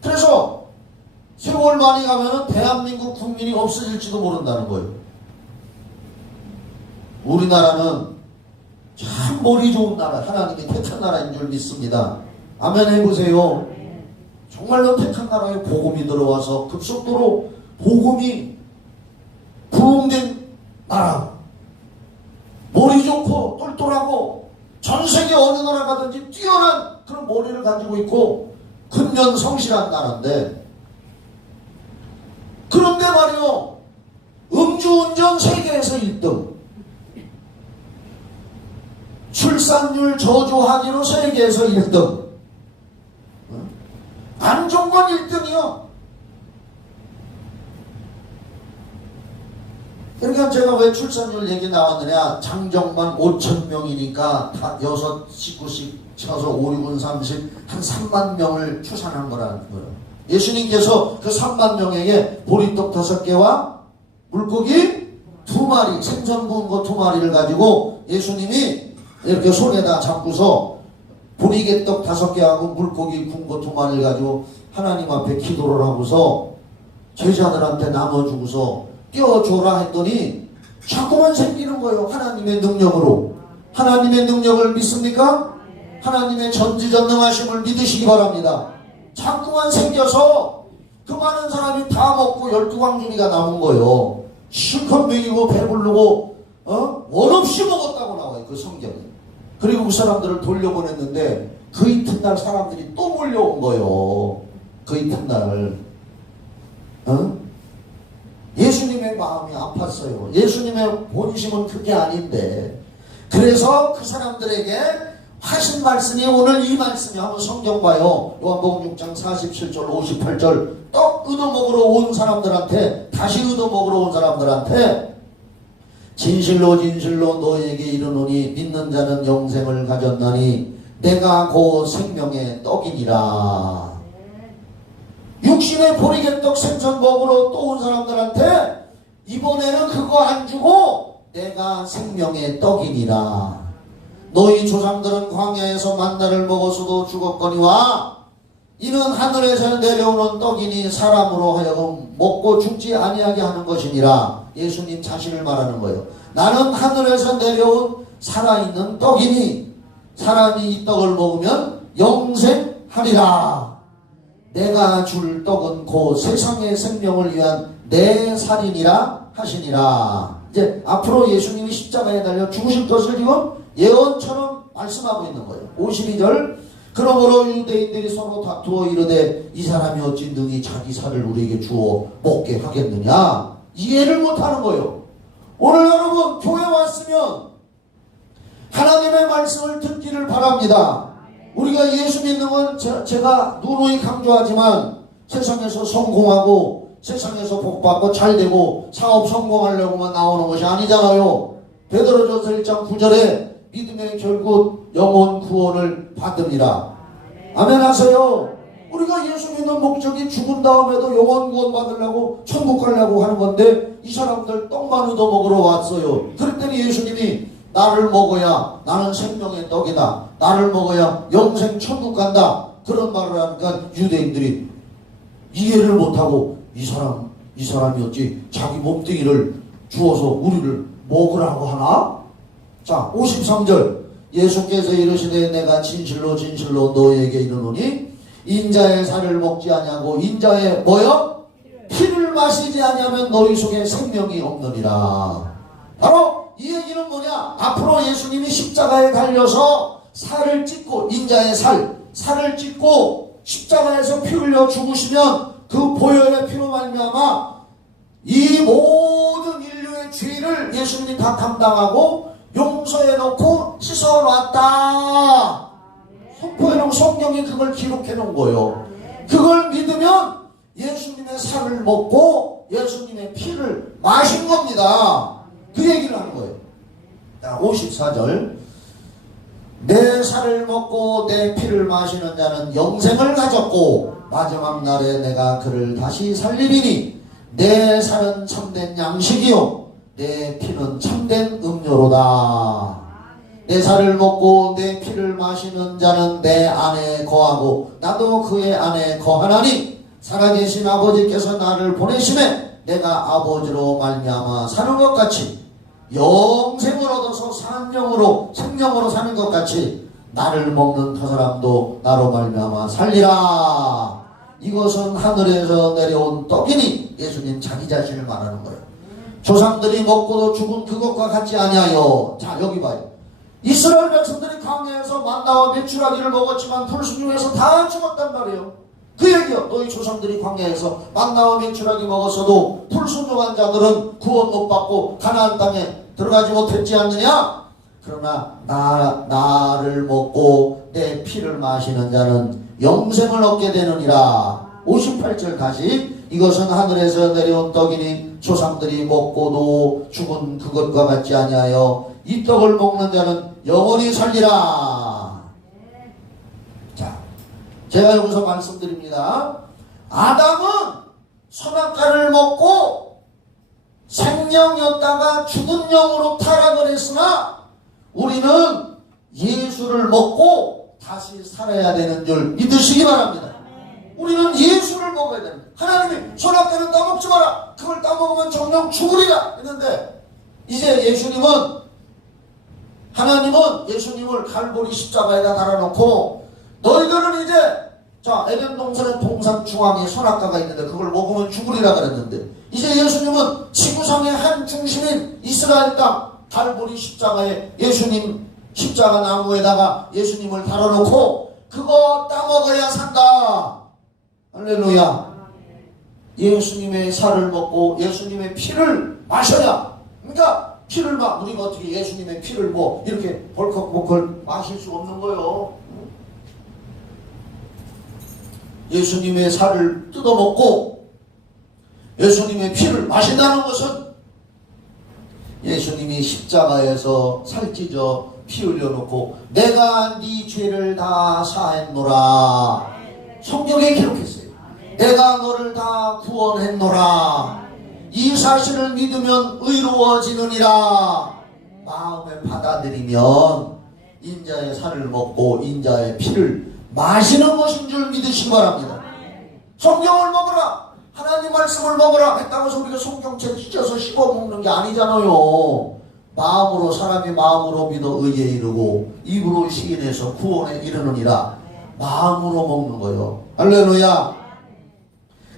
그래서 세월 많이 가면은 대한민국 국민이 없어질지도 모른다는 거예요. 우리나라는 참 머리 좋은 나라, 하나님이 택한 나라인 줄 믿습니다. 아멘 해보세요. 정말로 택한 나라에 복음이 들어와서 급속도로 복음이 부흥된 나라. 머리 좋고 똘똘하고 전 세계 어느 나라 가든지 뛰어난 그런 머리를 가지고 있고 근면 성실한 나라인데, 그런데 말이요, 음주운전 세계에서 1등, 출산율 저조하기로 세계에서 1등. 안종건 1등이요. 그러니까 제가 왜 출산율 얘기 나왔느냐. 장정만 5,000명이니까 다 6 식구씩 쳐서 5, 6은 30, 한 3만 명을 출산한 거라는 거예요. 예수님께서 그 3만 명에게 보리떡 5개와 물고기 2마리, 생선 구운 거 2마리를 가지고 예수님이 이렇게 손에다 잡고서 보리개떡 5개하고 물고기 구운 거 2마리를 가지고 하나님 앞에 기도를 하고서 제자들한테 나눠주고서 띄워줘라 했더니 자꾸만 생기는 거예요. 하나님의 능력으로. 하나님의 능력을 믿습니까? 하나님의 전지전능하심을 믿으시기 바랍니다. 자꾸만 생겨서 그 많은 사람이 다 먹고 12광주리가 남은 거예요. 실컷 먹이고 배부르고 원없이 먹었다고 나와요. 그 성경에. 그리고 그 사람들을 돌려보냈는데 그 이튿날 사람들이 또 몰려온 거예요. 그 이튿날. 예수님의 마음이 아팠어요. 예수님의 본심은 그게 아닌데. 그래서 그 사람들에게 하신 말씀이 오늘 이 말씀이 한번 성경 봐요. 요한복음 6장 47절 58절 떡 얻어먹으러 온 사람들한테 다시 얻어먹으러 온 사람들한테 진실로 진실로 너에게 이르노니 믿는 자는 영생을 가졌나니 내가 곧 생명의 떡이니라. 육신의 보리개떡 생선 먹으러 또 온 사람들한테 이번에는 그거 안 주고 내가 생명의 떡이니라. 너희 조상들은 광야에서 만나를 먹어서도 죽었거니와 이는 하늘에서 내려오는 떡이니 사람으로 하여금 먹고 죽지 아니하게 하는 것이니라. 예수님 자신을 말하는 거예요. 나는 하늘에서 내려온 살아있는 떡이니 사람이 이 떡을 먹으면 영생하리라. 내가 줄 떡은 곧 세상의 생명을 위한 내 살이니라 하시니라. 이제 앞으로 예수님이 십자가에 달려 죽으실 것을 지금 예언처럼 말씀하고 있는 거예요. 52절 그러므로 유대인들이 서로 다투어 이르되 이 사람이 어찌 능히 자기 살을 우리에게 주어 먹게 하겠느냐. 이해를 못하는 거예요. 오늘 여러분 교회 왔으면 하나님의 말씀을 듣기를 바랍니다. 우리가 예수 믿는 건 제가 누누이 강조하지만 세상에서 성공하고 세상에서 복받고 잘되고 사업 성공하려고만 나오는 것이 아니잖아요. 베드로전서 1장 9절에 믿음의 결국 영혼 구원을 받으리라. 아멘 하세요. 우리가 예수 믿는 목적이 죽은 다음에도 영혼 구원 받으려고 천국 가려고 하는 건데 이 사람들 떡만 얻어 먹으러 왔어요. 그랬더니 예수님이 나를 먹어야 나는 생명의 떡이다. 나를 먹어야 영생 천국 간다. 그런 말을 하니까 유대인들이 이해를 못하고 이 사람이 어찌 자기 몸뚱이를 주어서 우리를 먹으라고 하나? 자 53절 예수께서 이르시되 내가 진실로 진실로 너에게 이르노니 인자의 살을 먹지 아니하고 인자의 뭐요? 피를 마시지 아니하면 너희 속에 생명이 없느니라. 바로 이 얘기는 뭐냐? 앞으로 예수님이 십자가에 달려서 살을 찢고 인자의 살을 찢고 십자가에서 피 흘려 죽으시면 그 보혈의 피로 말미암아 이 모든 인류의 죄를 예수님이 다 담당하고 용서해놓고 씻어놨다. 선포해놓은 성경이 그걸 기록해놓은 거예요. 그걸 믿으면 예수님의 살을 먹고 예수님의 피를 마신 겁니다. 그 얘기를 하는 거예요. 자, 54절 내 살을 먹고 내 피를 마시는 자는 영생을 가졌고 마지막 날에 내가 그를 다시 살리리니 내 살은 참된 양식이요 내 피는 참된 음료로다. 내 살을 먹고 내 피를 마시는 자는 내 안에 거하고 나도 그의 안에 거하나니 살아계신 아버지께서 나를 보내심에 내가 아버지로 말미암아 사는 것 같이 영생을 얻어서 생명으로 사는 것 같이 나를 먹는 그 사람도 나로 말미암아 살리라. 이것은 하늘에서 내려온 떡이니 예수님 자기 자신을 말하는 거예요. 조상들이 먹고도 죽은 그것과 같지 아니하여. 자 여기 봐요. 이스라엘 백성들이 광야에서 만나와 메추라기를 먹었지만 풀숲중에서 다 죽었단 말이에요. 그 얘기요. 너희 조상들이 광야에서 만나와 메추라기 먹었어도 풀순종한 자들은 구원 못 받고 가나안 땅에 들어가지 못했지 않느냐? 그러나 나를 먹고 내 피를 마시는 자는 영생을 얻게 되느니라. 58절 다시. 이것은 하늘에서 내려온 떡이니 조상들이 먹고도 죽은 그것과 같지 아니하여 이 떡을 먹는 자는 영원히 살리라. 자, 제가 여기서 말씀드립니다. 아담은 선악과를 먹고 생명이었다가 죽은 영으로 타락을 했으나 우리는 예수를 먹고 다시 살아야 되는 줄 믿으시기 바랍니다. 우리는 예수를 먹어야 됩니다. 하나님이 선악과는 따먹지 마라. 그걸 따먹으면 정령 죽으리라 했는데 이제 하나님은 예수님을 갈보리 십자가에다 달아놓고 너희들은 이제 자 에덴 동산의 동산 중앙에 선악과가 있는데 그걸 먹으면 죽으리라 그랬는데 이제 예수님은 지구상의 한 중심인 이스라엘 땅 갈보리 십자가에 예수님 십자가 나무에다가 예수님을 달아놓고 그거 따먹어야 산다. 할렐루야. 예수님의 살을 먹고 예수님의 피를 마셔야. 그러니까 우리가 어떻게 예수님의 피를 뭐 이렇게 벌컥벌컥 마실 수 없는 거요. 예수님의 살을 뜯어먹고 예수님의 피를 마신다는 것은 예수님이 십자가에서 살찢어 피 흘려놓고 내가 네 죄를 다 사했노라. 성경에 기록했어요. 내가 너를 다 구원했노라. 이 사실을 믿으면 의로워지느니라. 마음에 받아들이면 인자의 살을 먹고 인자의 피를 마시는 것인 줄 믿으시기 바랍니다. 성경을 먹으라, 하나님 말씀을 먹으라 했다고 해서 우리가 성경책 찢어서 씹어 먹는 게 아니잖아요. 마음으로 사람이 마음으로 믿어 의에 이르고 입으로 시인해서 구원에 이르느니라. 마음으로 먹는 거요. 할렐루야.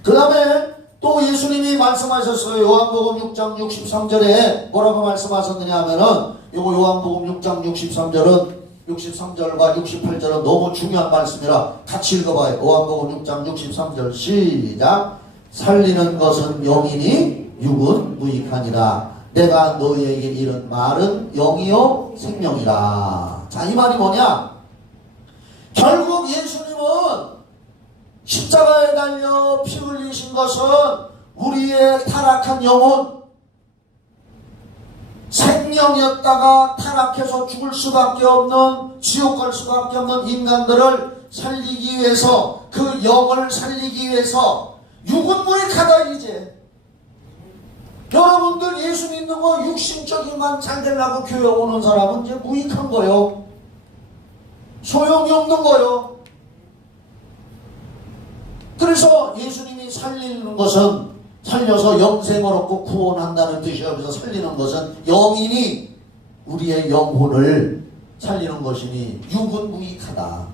그 다음에 또 예수님이 말씀하셨어요. 요한복음 6장 63절에 뭐라고 말씀하셨느냐 하면은 요거 요한복음 6장 63절은 63절과 68절은 너무 중요한 말씀이라 같이 읽어봐요. 요한복음 6장 63절 시작. 살리는 것은 영이니 육은 무익하니라. 내가 너희에게 이른 말은 영이요 생명이라. 자, 이 말이 뭐냐? 결국 예수님은 십자가에 달려 피 흘리신 것은 우리의 타락한 영혼, 생명이었다가 타락해서 죽을 수밖에 없는, 지옥 갈 수밖에 없는 인간들을 살리기 위해서, 그 영을 살리기 위해서. 육은 무익하다. 이제 여러분들 예수 믿는 거 육신적인만 잘 되려고 교회 오는 사람은 이제 무익한 거요. 소용이 없는 거요. 그래서 예수님이 살리는 것은 살려서 영생을 얻고 구원한다는 뜻이에요. 그래서 살리는 것은 영이니 우리의 영혼을 살리는 것이니 육은 무익하다.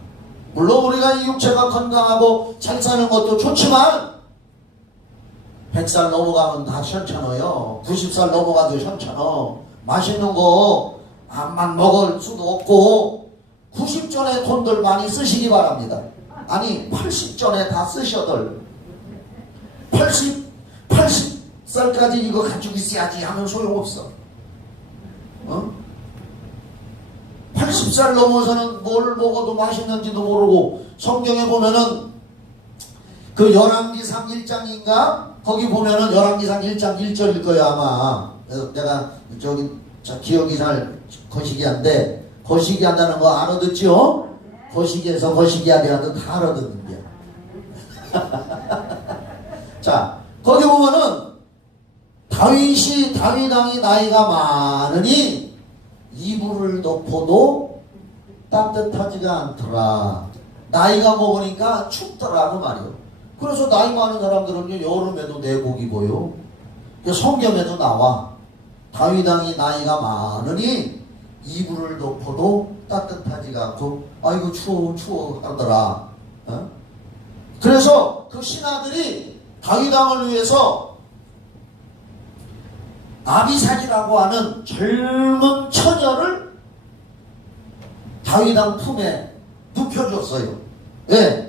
물론 우리가 이 육체가 건강하고 잘 사는 것도 좋지만 100살 넘어가면 다 현찮아요. 90살 넘어가도 현찮아. 맛있는 거 암만 먹을 수도 없고 90전에 돈들 많이 쓰시기 바랍니다. 아니 80전에 다 쓰셔들 80살까지 이거 가지고 있어야지 하면 소용없어. 80살 넘어서는 뭘 먹어도 맛있는지도 모르고 성경에 보면은 그 열왕기상 1장인가 거기 보면은 열왕기상 1장 1절일 거야 아마. 내가 기억이 잘 거시기한데 거시기한다는 거 알아듣죠? 거시기에서 거시기하리하든 다 알아듣는데. 자, 거기 보면은 다윗 왕이 나이가 많으니 이불을 덮어도 따뜻하지가 않더라. 나이가 먹으니까 춥더라고 말이요. 그래서 나이 많은 사람들은 여름에도 내복 입어요. 성경에도 나와. 다윗 왕이 나이가 많으니 이불을 덮어도 따뜻하지가 않고 아이고 추워 하더라. 그래서 그 신하들이 다윗 왕을 위해서 아비삭이라고 하는 젊은 처녀를 다윗 왕 품에 눕혀줬어요. 왜?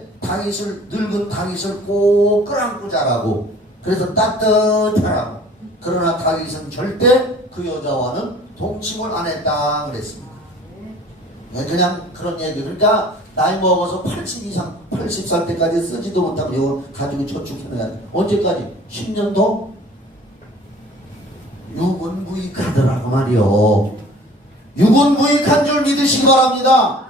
늙은 다윗을 꼭 끌안고 자라고. 그래서 따뜻하라고. 그러나 다윗은 절대 그 여자와는 동침을 안 했다 그랬습니다. 그냥 그런 얘기. 그러니까 나이 먹어서 80 이상, 80살 때까지 쓰지도 못하고 이거 가지고 저축해놔야 돼. 언제까지? 10년 더? 유군부익하더라고 말이요. 유군부익한 줄 믿으시기 바랍니다.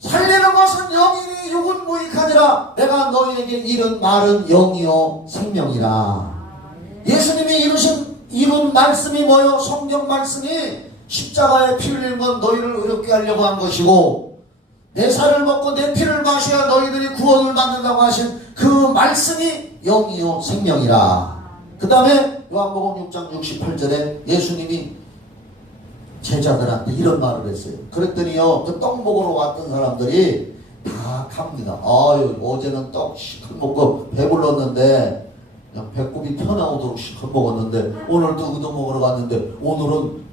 살리는 것은 영이니 유군부익하니라. 내가 너희에게 이른 말은 영이요 생명이라. 예수님이 이룬 말씀이 뭐요? 성경 말씀이 십자가에 피 흘린 건 너희를 의롭게 하려고 한 것이고, 내 살을 먹고 내 피를 마셔야 너희들이 구원을 받는다고 하신 그 말씀이 영이요 생명이라. 그 다음에 요한복음 6장 68절에 예수님이 제자들한테 이런 말을 했어요. 그랬더니요, 그 떡 먹으러 왔던 사람들이 다 갑니다. 아유, 어제는 떡 시컷 먹고 배불렀는데 그냥 배꼽이 튀어나오도록 시컷 먹었는데, 오늘도 얻어 먹으러 갔는데 오늘은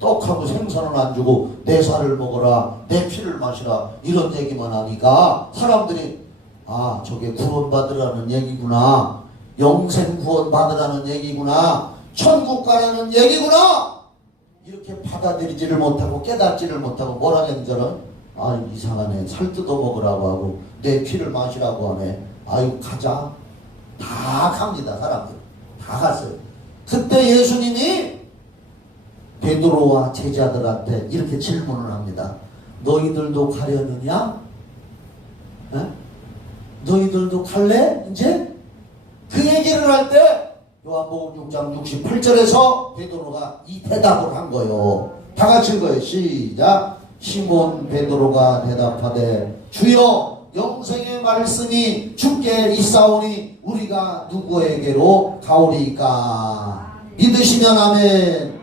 떡하고 생선은 안 주고 내 살을 먹어라, 내 피를 마시라, 이런 얘기만 하니까 사람들이 아, 저게 구원 받으라는 얘기구나, 영생 구원 받으라는 얘기구나, 천국 가라는 얘기구나, 이렇게 받아들이지를 못하고 깨닫지를 못하고 뭐라 했는지는, 아, 이상하네, 살 뜯어 먹으라고 하고 내 피를 마시라고 하네, 아유 가자. 다 갑니다. 사람들 다 갔어요. 그때 예수님이 베드로와 제자들한테 이렇게 질문을 합니다. 너희들도 가려느냐? 에? 너희들도 갈래? 이제? 그 얘기를 할 때 요한복음 6장 68절에서 베드로가 이 대답을 한 거예요. 다 같이 읽어요. 시작. 시몬 베드로가 대답하되 주여, 영생의 말씀이 주께 있사오니 우리가 누구에게로 가오리까? 믿으시면 아멘.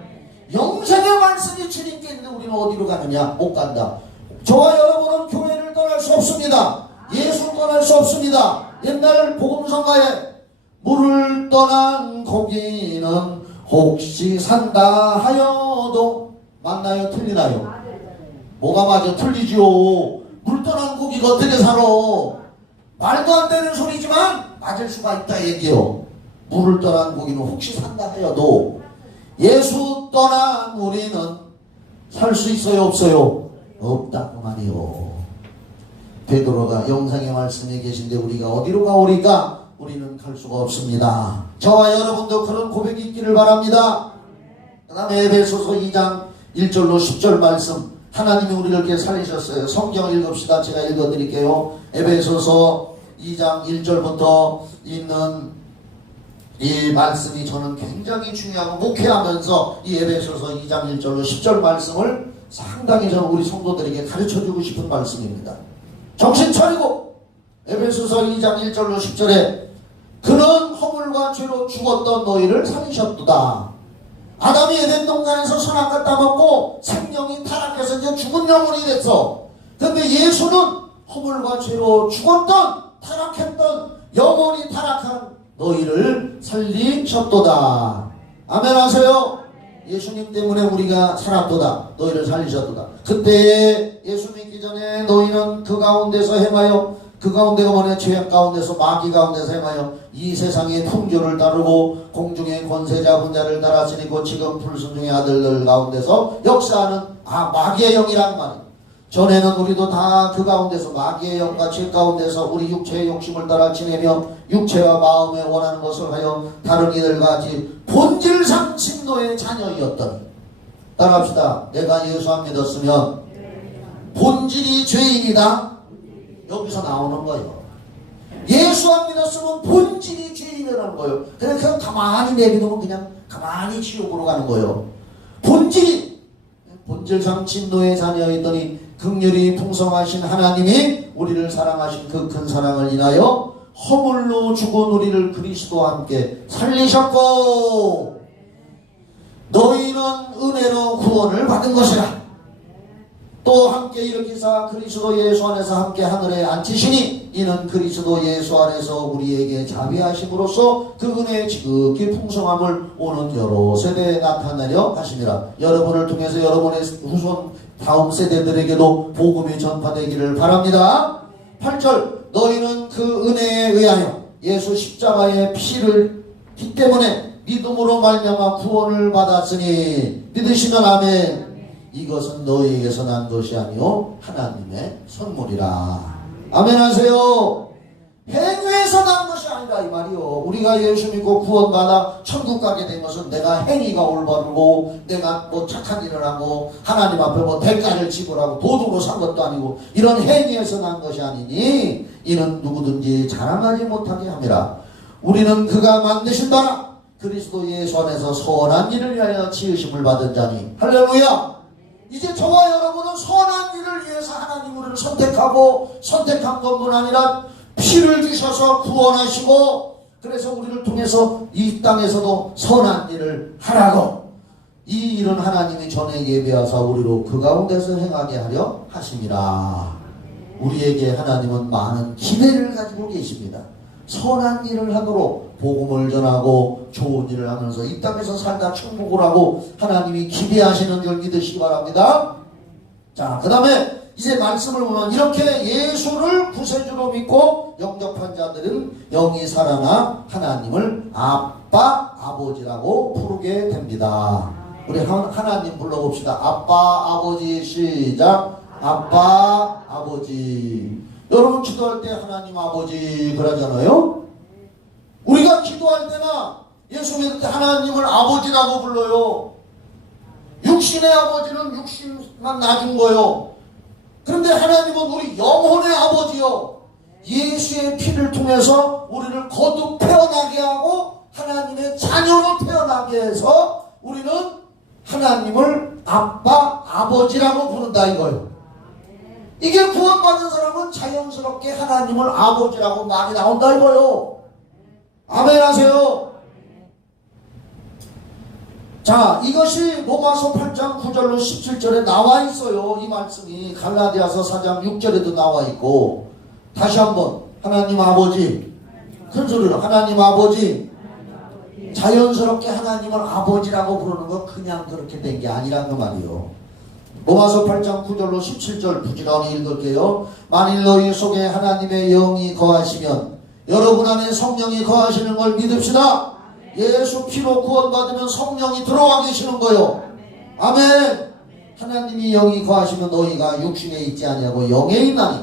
영생의 말씀이 주님께 있는데 우리는 어디로 가느냐? 못 간다. 저와 여러분은 교회를 떠날 수 없습니다. 예수 떠날 수 없습니다. 옛날 복음성가에 물을 떠난 고기는 혹시 산다 하여도 맞나요? 틀리나요? 뭐가 맞아? 틀리지요. 물 떠난 고기가 어떻게 살아? 말도 안 되는 소리지만 맞을 수가 있다 얘기요. 물을 떠난 고기는 혹시 산다 하여도, 예수 떠난 우리는 살 수 있어요? 없어요? 없다고 말이요. 베드로가 영생의 말씀에 계신데 우리가 어디로 가오리까? 우리는 갈 수가 없습니다. 저와 여러분도 그런 고백이 있기를 바랍니다. 그 다음에 에베소서 2장 1절로 10절 말씀, 하나님이 우리를 이렇게 살리셨어요. 성경 읽읍시다. 제가 읽어드릴게요. 에베소서 2장 1절부터 있는 이 말씀이 저는 굉장히 중요하고, 목회하면서 이 에베소서 2장 1절로 10절 말씀을 상당히 저는 우리 성도들에게 가르쳐주고 싶은 말씀입니다. 정신 차리고, 에베소서 2장 1절로 10절에 그는 허물과 죄로 죽었던 너희를 살리셨도다. 아담이 에덴 동산에서 선악과 따먹고 생명이 타락해서 이제 죽은 영혼이 됐어. 그런데 예수는 허물과 죄로 죽었던, 타락했던, 영혼이 타락한 너희를 살리셨도다. 아멘 하세요. 예수님 때문에 우리가 살았도다. 너희를 살리셨도다. 그때 예수 믿기 전에 너희는 그 가운데서 행하여, 그 가운데가 뭐냐? 죄악 가운데서, 마귀 가운데서 행하여 이 세상의 풍조를 따르고 공중의 권세 잡은 자를 따랐으니 곧 지금 불순종의 아들들 가운데서 역사하는 마귀의 영이란 말이에요. 전에는 우리도 다 그 가운데서, 마귀의 영과 죄 가운데서 우리 육체의 욕심을 따라 지내며 육체와 마음에 원하는 것을 하여 다른 이들과 같이 본질상 진노의 자녀이었더니, 따라합시다. 내가 예수 안 믿었으면 본질이 죄인이다. 여기서 나오는 거예요. 예수 안 믿었으면 본질이 죄인이라는 거예요. 그냥 가만히 내비두면 그냥 가만히 지옥으로 가는 거예요. 본질상 진노의 자녀였더니 긍휼이 풍성하신 하나님이 우리를 사랑하신 그 큰 사랑을 인하여 허물로 죽은 우리를 그리스도와 함께 살리셨고, 너희는 은혜로 구원을 받은 것이라. 또 함께 일으키사 그리스도 예수 안에서 함께 하늘에 앉히시니 이는 그리스도 예수 안에서 우리에게 자비하심으로써 그 은혜의 지극히 풍성함을 오는 여러 세대에 나타내려 하심이라. 여러분을 통해서 여러분의 후손 다음 세대들에게도 복음이 전파되기를 바랍니다. 8절, 너희는 그 은혜에 의하여 예수 십자가의 피 때문에 믿음으로 말미암아 구원을 받았으니, 믿으시면 아멘. 이것은 너희에게서 난 것이 아니요 하나님의 선물이라. 아멘 하세요. 행위에서 난 것이 아니다 이 말이요. 우리가 예수 믿고 구원받아 천국 가게 된 것은 내가 행위가 올바르고 내가 뭐 착한 일을 하고 하나님 앞에 뭐 대가를 지불하고 도둑으로 산 것도 아니고 이런 행위에서 난 것이 아니니 이는 누구든지 자랑하지 못하게 함이라. 우리는 그가 만드신 바라 그리스도 예수 안에서 선한 일을 위하여 지으심을 받은 자니. 할렐루야. 이제 저와 여러분은 선한 일을 위해서 하나님 우리를 선택한 것뿐 아니라 피를 주셔서 구원하시고 그래서 우리를 통해서 이 땅에서도 선한 일을 하라고 이 일은 하나님이 전에 예배하사 우리로 그 가운데서 행하게 하려 하심이라. 우리에게 하나님은 많은 기대를 가지고 계십니다. 선한 일을 하도록 복음을 전하고 좋은 일을 하면서 이 땅에서 살다 천국을 하고 하나님이 기대하시는 줄 믿으시기 바랍니다. 자, 그 다음에 이제 말씀을 보면 이렇게 예수를 구세주로 믿고 영접한 자들은 영이 살아나 하나님을 아빠 아버지라고 부르게 됩니다. 우리 하나님 불러봅시다. 아빠 아버지. 시작. 아빠 아버지. 여러분 기도할 때 하나님 아버지 그러잖아요. 우리가 기도할 때나 예수 믿을 때 하나님을 아버지라고 불러요. 육신의 아버지는 육신만 낳은 거요. 그런데 하나님은 우리 영혼의 아버지요. 예수의 피를 통해서 우리를 거듭 태어나게 하고 하나님의 자녀로 태어나게 해서 우리는 하나님을 아빠 아버지라고 부른다 이거예요. 이게 구원받은 사람은 자연스럽게 하나님을 아버지라고 말이 나온다 이거요. 아멘 하세요. 자, 이것이 로마서 8장 9절로 17절에 나와 있어요. 이 말씀이 갈라디아서 4장 6절에도 나와 있고. 다시 한번 하나님 아버지, 큰 소리로 하나님 아버지. 자연스럽게 하나님을 아버지라고 부르는 거 그냥 그렇게 된 게 아니란 거 말이요. 로마서 8장 9절로 17절 부지런히 읽을게요. 만일 너희 속에 하나님의 영이 거하시면 여러분 안에 성령이 거하시는 걸 믿읍시다. 예수 피로 구원받으면 성령이 들어와 계시는 거요. 아멘. 하나님이 영이 거하시면 너희가 육신에 있지 아니하고 영에 있나니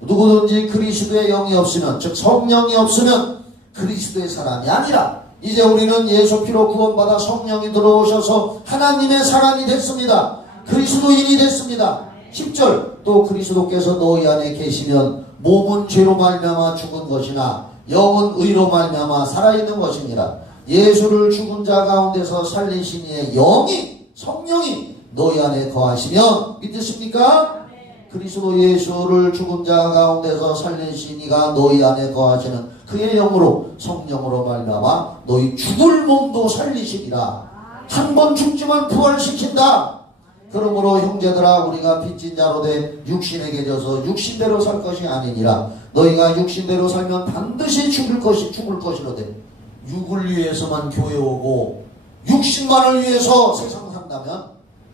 누구든지 그리스도의 영이 없으면 즉 성령이 없으면 그리스도의 사람이 아니라. 이제 우리는 예수 피로 구원받아 성령이 들어오셔서 하나님의 사람이 됐습니다. 그리스도인이 됐습니다. 10절 또 그리스도께서 너희 안에 계시면 몸은 죄로 말미암아 죽은 것이나 영은 의로 말미암아 살아있는 것이니라. 예수를 죽은 자 가운데서 살리신 이의 영이 성령이 너희 안에 거하시면 믿으십니까? 그리스도 예수를 죽은 자 가운데서 살리신 이가 너희 안에 거하시는 그의 영으로 성령으로 말미암아 너희 죽을 몸도 살리시리라. 한 번 죽지만 부활시킨다. 그러므로 형제들아 우리가 빚진 자로 돼 육신에게 져서 육신대로 살 것이 아니니라. 너희가 육신대로 살면 반드시 죽을 것이로되 육을 위해서만 교회 오고 육신만을 위해서 세상 산다면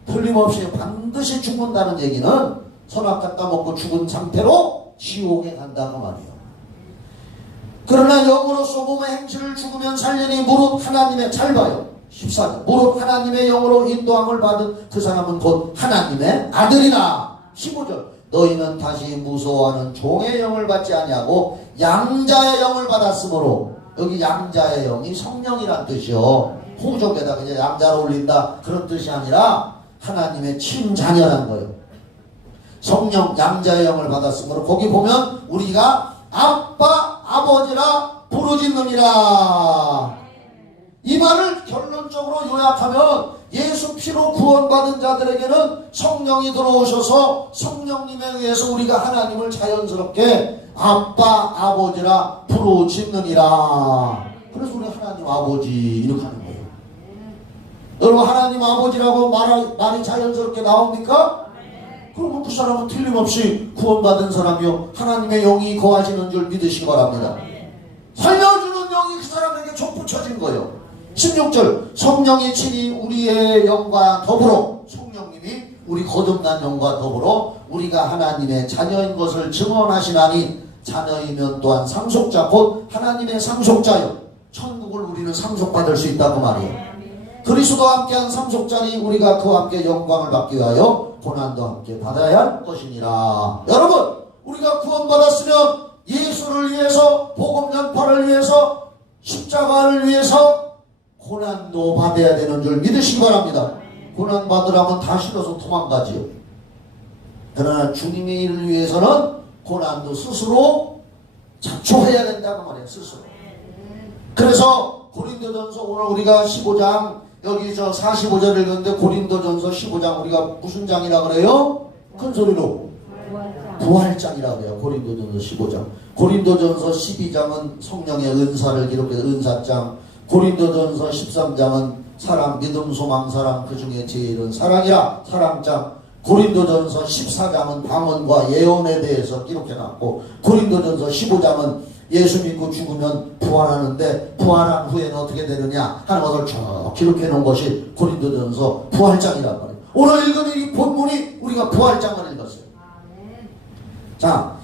틀림없이 반드시 죽는다는 얘기는 선악 갖다 먹고 죽은 상태로 지옥에 간다고 말이에요. 그러나 영으로서 몸의 행실을 죽으면 살리니 무릇 하나님의 잘 봐요. 14절 무릇 하나님의 영으로 인도함을 받은 그 사람은 곧 하나님의 아들이라. 15절 너희는 다시 무서워하는 종의 영을 받지 아니하고 양자의 영을 받았으므로. 여기 양자의 영이 성령이란 뜻이요. 호적에다 그냥 양자로 올린다 그런 뜻이 아니라 하나님의 친자녀란 거예요. 성령 양자의 영을 받았으므로 거기 보면 우리가 아빠 아버지라 부르짖느니라. 이 말을 결론적으로 요약하면 예수 피로 구원받은 자들에게는 성령이 들어오셔서 성령님에 의해서 우리가 하나님을 자연스럽게 아빠 아버지라 부르짖느니라. 그래서 우리 하나님 아버지 이렇게 하는 거예요. 여러분 하나님 아버지라고 말이 자연스럽게 나옵니까? 그러면 그 사람은 틀림없이 구원받은 사람이요 하나님의 영이 거하시는 줄 믿으시기 바랍니다. 살려주는 영이 그 사람에게 촉붙여진 거예요. 16절 성령이 친히 우리의 영과 더불어 성령님이 우리 거듭난 영과 더불어 우리가 하나님의 자녀인 것을 증언하시나니 자녀이면 또한 상속자 곧 하나님의 상속자요. 천국을 우리는 상속받을 수 있다고 말이에요. 그리스도와 함께한 삼속자니 우리가 그와 함께 영광을 받기 위하여 고난도 함께 받아야 할 것이니라. 여러분, 우리가 구원받았으면 예수를 위해서, 복음 전파를 위해서, 십자가를 위해서 고난도 받아야 되는 줄 믿으시기 바랍니다. 고난 받으라면 다 싫어서 도망가지요. 그러나 주님의 일을 위해서는 고난도 스스로 자초해야 된다고 말해요. 스스로. 그래서 고린도전서 오늘 우리가 15장 여기 저 45절 읽었는데 고린도전서 15장 우리가 무슨 장이라 그래요? 큰 소리로 부활장이라고 해요. 고린도전서 15장. 고린도전서 12장은 성령의 은사를 기록해서 은사장. 고린도전서 13장은 사랑, 믿음, 소망, 사랑, 그 중에 제일은 사랑이라 사랑장. 고린도전서 14장은 방언과 예언에 대해서 기록해놨고, 고린도전서 15장은 예수 믿고 죽으면 부활하는데 부활한 후에는 어떻게 되느냐 하는 것을 쭉 기록해놓은 것이 고린도전서 부활장이란 말이에요. 오늘 읽은 이 본문이 우리가 부활장을 읽었어요. 자,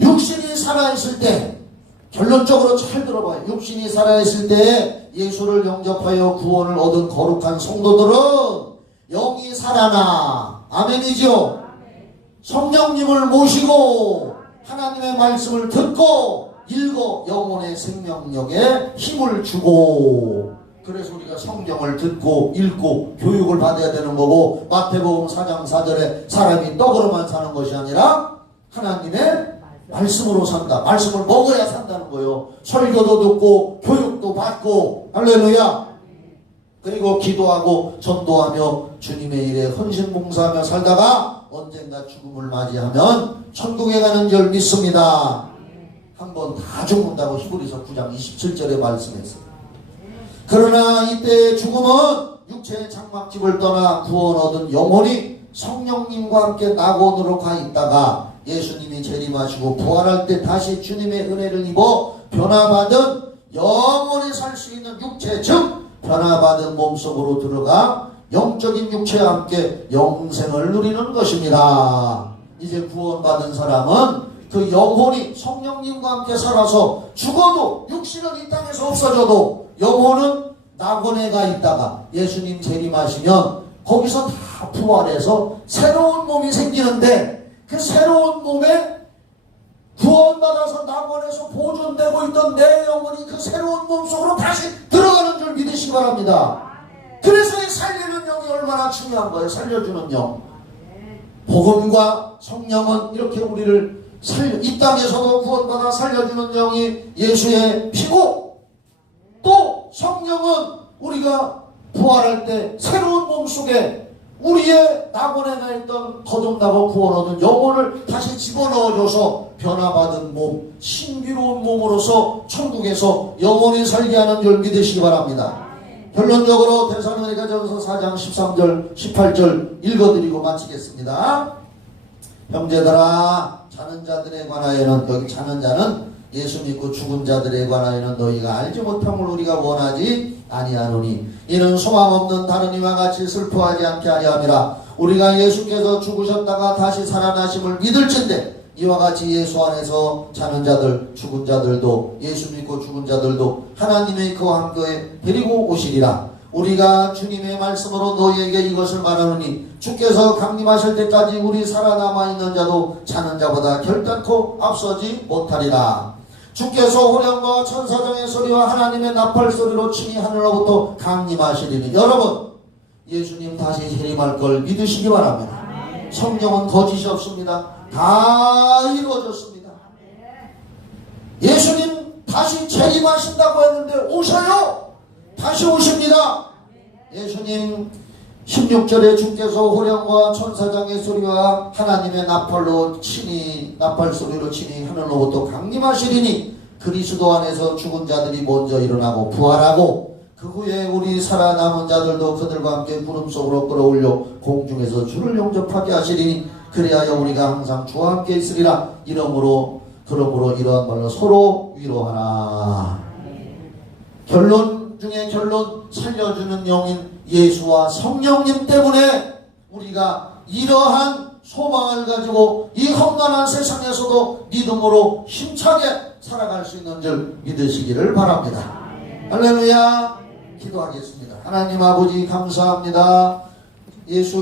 육신이 살아있을 때, 결론적으로 잘 들어봐요. 육신이 살아있을 때 예수를 영접하여 구원을 얻은 거룩한 성도들은 영이 살아나, 아멘이죠? 성령님을 모시고 하나님의 말씀을 듣고 읽어 영혼의 생명력에 힘을 주고, 그래서 우리가 성경을 듣고 읽고 교육을 받아야 되는 거고, 마태복음 4장 4절에 사람이 떡으로만 사는 것이 아니라 하나님의 말씀으로 산다. 말씀을 먹어야 산다는 거예요. 설교도 듣고 교육도 받고, 할렐루야. 그리고 기도하고 전도하며 주님의 일에 헌신봉사하며 살다가 언젠가 죽음을 맞이하면 천국에 가는 줄 믿습니다. 한번 다 죽는다고 히브리서 9장 27절에 말씀했어요. 그러나 이때의 죽음은 육체의 장막집을 떠나 구원 얻은 영혼이 성령님과 함께 낙원으로 가 있다가 예수님이 재림하시고 부활할 때 다시 주님의 은혜를 입어 변화받은 영원히 살 수 있는 육체, 즉 변화받은 몸속으로 들어가 영적인 육체와 함께 영생을 누리는 것입니다. 이제 구원받은 사람은 그 영혼이 성령님과 함께 살아서 죽어도, 육신은 이 땅에서 없어져도 영혼은 낙원에 가 있다가 예수님 재림하시면 거기서 다 부활해서 새로운 몸이 생기는데, 그 새로운 몸에 구원받아서 낙원에서 보존되고 있던 내 영혼이 그 새로운 몸 속으로 다시 들어가는 줄 믿으시기 바랍니다. 그래서 이 살리는 영이 얼마나 중요한 거예요. 살려주는 영. 복음과 성령은 이렇게 우리를 이 땅에서도 구원받아 살려주는 영이 예수의 피고, 또 성령은 우리가 부활할 때 새로운 몸 속에 우리의 낙원에 가 있던 거듭나고 구원 얻은 영혼을 다시 집어넣어줘서 변화받은 몸, 신비로운 몸으로서 천국에서 영원히 살게 하는 줄 믿으시기 바랍니다. 결론적으로 데살로니가전서 4장 13절 18절 읽어드리고 마치겠습니다. 형제들아, 자는 자들에 관하여는, 여기 자는 자는 예수 믿고 죽은 자들에 관하여는 너희가 알지 못함을 우리가 원하지 아니하노니 이는 소망 없는 다른 이와 같이 슬퍼하지 않게 하려 함이라. 우리가 예수께서 죽으셨다가 다시 살아나심을 믿을진대 이와 같이 예수 안에서 자는 자들, 죽은 자들도, 예수 믿고 죽은 자들도 하나님의 그와 함께 데리고 오시리라. 우리가 주님의 말씀으로 너희에게 이것을 말하노니 주께서 강림하실 때까지 우리 살아남아 있는 자도 자는 자보다 결단코 앞서지 못하리라. 주께서 호령과 천사장의 소리와 하나님의 나팔 소리로 친히 하늘로부터 강림하시리니. 여러분, 예수님 다시 재림할 걸 믿으시기 바랍니다. 성경은 거짓이 없습니다. 다 이루어졌습니다. 예수님 다시 재림하신다고 했는데 오셔요. 다시 오십니다. 예수님 16절에 주께서 호령과 천사장의 소리와 하나님의 나팔 소리로 친히 하늘로부터 강림하시리니 그리스도 안에서 죽은 자들이 먼저 일어나고 부활하고 그 후에 우리 살아남은 자들도 그들과 함께 구름 속으로 끌어올려 공중에서 주를 영접하게 하시리니 그리하여 우리가 항상 주와 함께 있으리라. 그러므로 이러한 말로 서로 위로하라. 결론 중에 결론, 살려주는 영인 예수와 성령님 때문에 우리가 이러한 소망을 가지고 이 험난한 세상에서도 믿음으로 힘차게 살아갈 수 있는 줄 믿으시기를 바랍니다. 할렐루야. 기도하겠습니다. 하나님 아버지 감사합니다. 예수